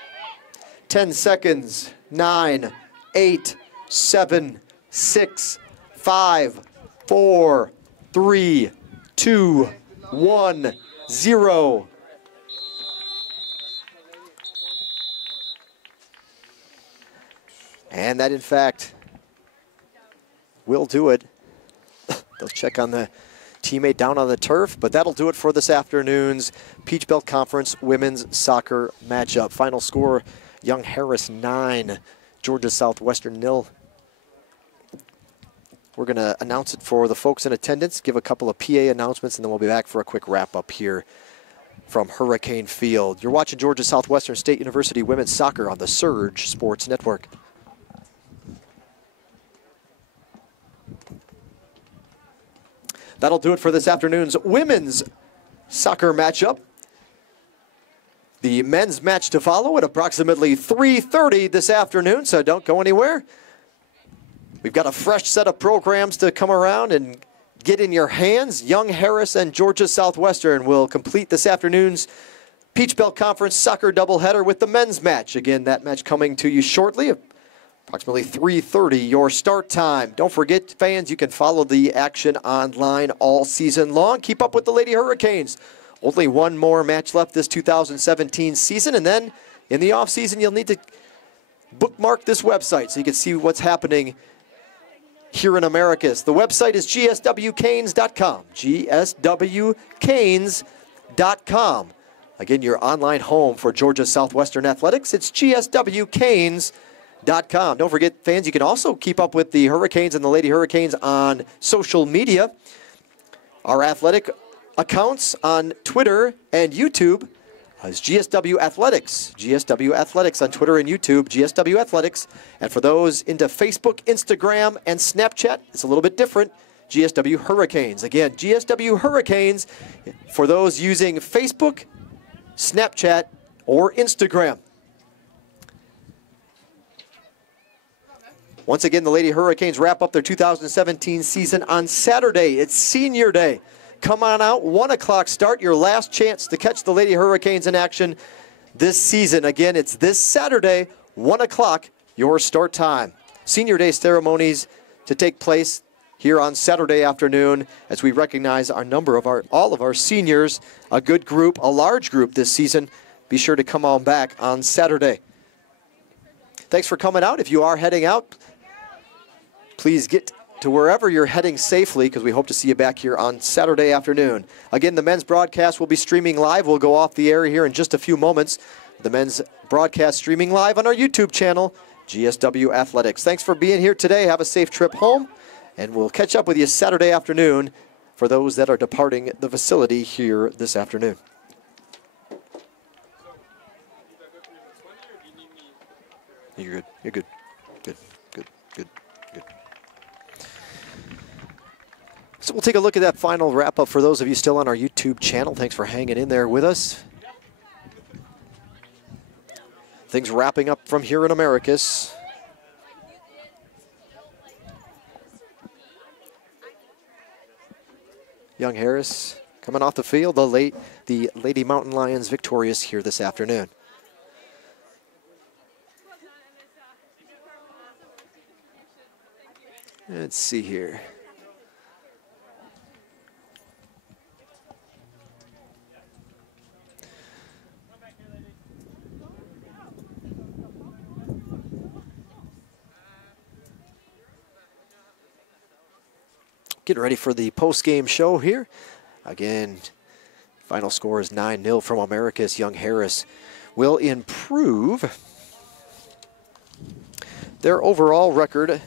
10 seconds. 9, 8, 7, 6, 5, 4, 3, 2, 1, 0. And that, in fact, will do it. They'll check on the teammate down on the turf, but that'll do it for this afternoon's Peach Belt Conference women's soccer matchup. Final score, Young Harris 9, Georgia Southwestern 0. We're going to announce it for the folks in attendance, give a couple of PA announcements, and then we'll be back for a quick wrap-up here from Hurricane Field. You're watching Georgia Southwestern State University women's soccer on the Surge Sports Network. That'll do it for this afternoon's women's soccer matchup. The men's match to follow at approximately 3:30 this afternoon, so don't go anywhere. We've got a fresh set of programs to come around and get in your hands. Young Harris and Georgia Southwestern will complete this afternoon's Peach Belt Conference soccer doubleheader with the men's match. Again, that match coming to you shortly, approximately 3:30 your start time. Don't forget, fans, you can follow the action online all season long. Keep up with the Lady Hurricanes. Only one more match left this 2017 season, and then in the offseason, you'll need to bookmark this website so you can see what's happening here in Americus. The website is gswcanes.com, gswcanes.com. Again, your online home for Georgia Southwestern Athletics. It's gswcanes.com. Don't forget, fans, you can also keep up with the Hurricanes and the Lady Hurricanes on social media. Our athletic accounts on Twitter and YouTube is GSW Athletics. GSW Athletics on Twitter and YouTube, GSW Athletics. And for those into Facebook, Instagram, and Snapchat, it's a little bit different. GSW Hurricanes. Again, GSW Hurricanes for those using Facebook, Snapchat, or Instagram. Once again, the Lady Hurricanes wrap up their 2017 season on Saturday. It's Senior Day. Come on out, 1 o'clock start, your last chance to catch the Lady Hurricanes in action this season. Again, it's this Saturday, 1 o'clock, your start time. Senior Day ceremonies to take place here on Saturday afternoon as we recognize all of our seniors, a good group, a large group this season. Be sure to come on back on Saturday. Thanks for coming out. If you are heading out, please get to wherever you're heading safely, because we hope to see you back here on Saturday afternoon. Again, the men's broadcast will be streaming live. We'll go off the air here in just a few moments. The men's broadcast streaming live on our YouTube channel, GSW Athletics. Thanks for being here today. Have a safe trip home, and we'll catch up with you Saturday afternoon for those that are departing the facility here this afternoon. You're good. You're good. Good. Good. Good. Good. So we'll take a look at that final wrap-up for those of you still on our YouTube channel. Thanks for hanging in there with us. Things wrapping up from here in Americus. Young Harris coming off the field. The Lady Mountain Lions victorious here this afternoon. Let's see here. Getting ready for the post-game show here. Again, final score is 9-0 from Americus. Young Harris will improve their overall record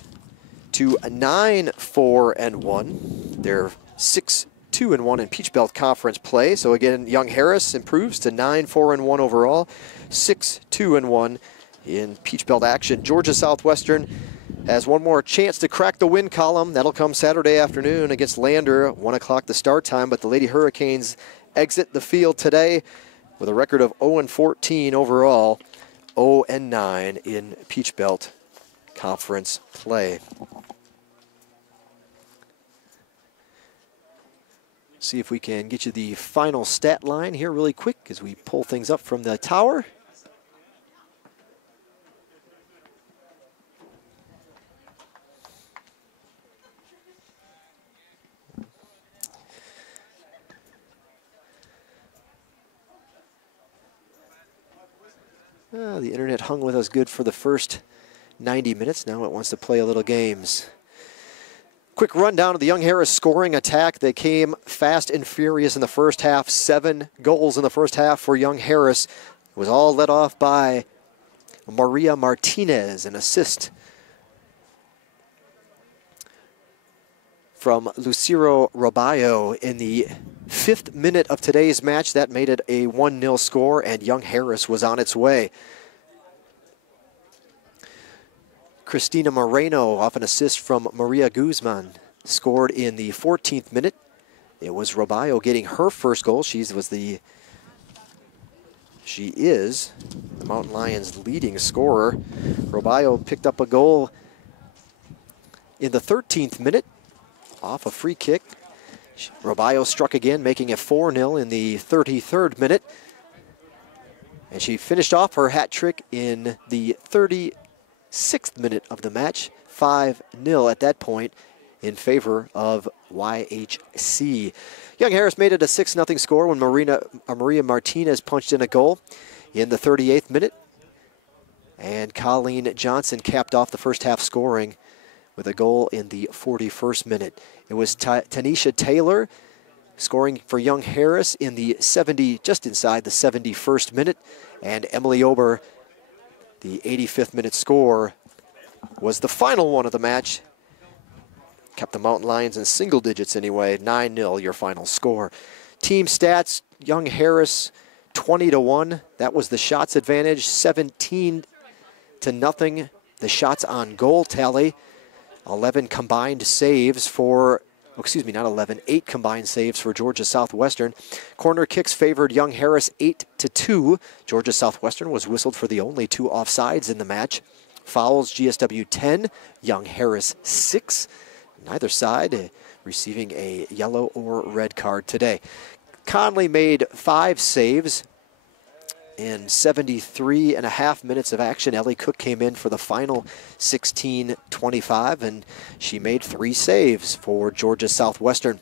to 9-4-1. They're 6-2-1 in Peach Belt Conference play. So again, Young Harris improves to 9-4-1 overall, 6-2-1 in Peach Belt action. Georgia Southwestern has one more chance to crack the win column. That'll come Saturday afternoon against Lander, 1 o'clock the start time. But the Lady Hurricanes exit the field today with a record of 0-14 overall, 0-9 in Peach Belt Conference play. See if we can get you the final stat line here really quick as we pull things up from the tower. The internet hung with us good for the first 90 minutes. Now it wants to play a little games. Quick rundown of the Young Harris scoring attack. They came fast and furious in the first half. 7 goals in the first half for Young Harris. It was all led off by Maria Martinez, an assist from Lucero Robayo in the 5th minute of today's match. That made it a 1-0 score, and Young Harris was on its way. Cristina Moreno off an assist from Maria Guzman scored in the 14th minute. It was Robayo getting her first goal. She is the Mountain Lions' leading scorer. Robayo picked up a goal in the 13th minute off a free kick. Robayo struck again, making it 4-0 in the 33rd minute. And she finished off her hat trick in the 36th minute of the match, 5-0 at that point in favor of YHC. Young Harris made it a 6-0 score when Maria Martinez punched in a goal in the 38th minute. And Colleen Johnson capped off the first half scoring with a goal in the 41st minute. It was Tanisha Taylor scoring for Young Harris in the just inside the 71st minute. And Emily Ober, the 85th minute score, was the final one of the match. Kept the Mountain Lions in single digits anyway. 9-0 your final score. Team stats, Young Harris 20-1. That was the shots advantage. 17-0 the shots on goal tally. 11 combined saves for, not 11, 8 combined saves for Georgia Southwestern. Corner kicks favored Young Harris 8-2. Georgia Southwestern was whistled for the only 2 offsides in the match. Fouls, GSW 10, Young Harris 6. Neither side receiving a yellow or red card today. Conley made 5 saves in 73.5 minutes of action. Ellie Cook came in for the final 16:25, and she made 3 saves for Georgia Southwestern.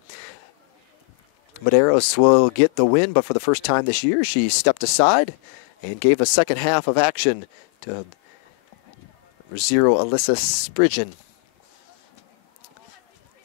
Medeiros will get the win, but for the first time this year, she stepped aside and gave a second half of action to Zero Alyssa Spridgen.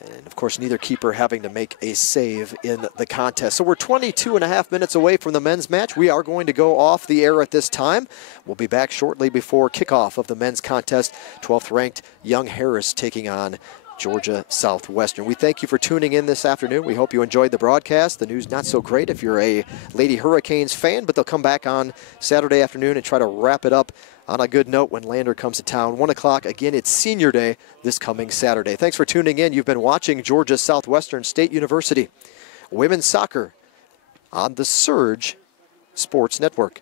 And, of course, neither keeper having to make a save in the contest. So we're 22.5 minutes away from the men's match. We are going to go off the air at this time. We'll be back shortly before kickoff of the men's contest. 12th-ranked Young Harris taking on Georgia Southwestern. We thank you for tuning in this afternoon. We hope you enjoyed the broadcast. The news not so great if you're a Lady Hurricanes fan, but they'll come back on Saturday afternoon and try to wrap it up on a good note when Lander comes to town. 1 o'clock, again, it's Senior Day this coming Saturday. Thanks for tuning in. You've been watching Georgia Southwestern State University Women's Soccer on the Surge Sports Network.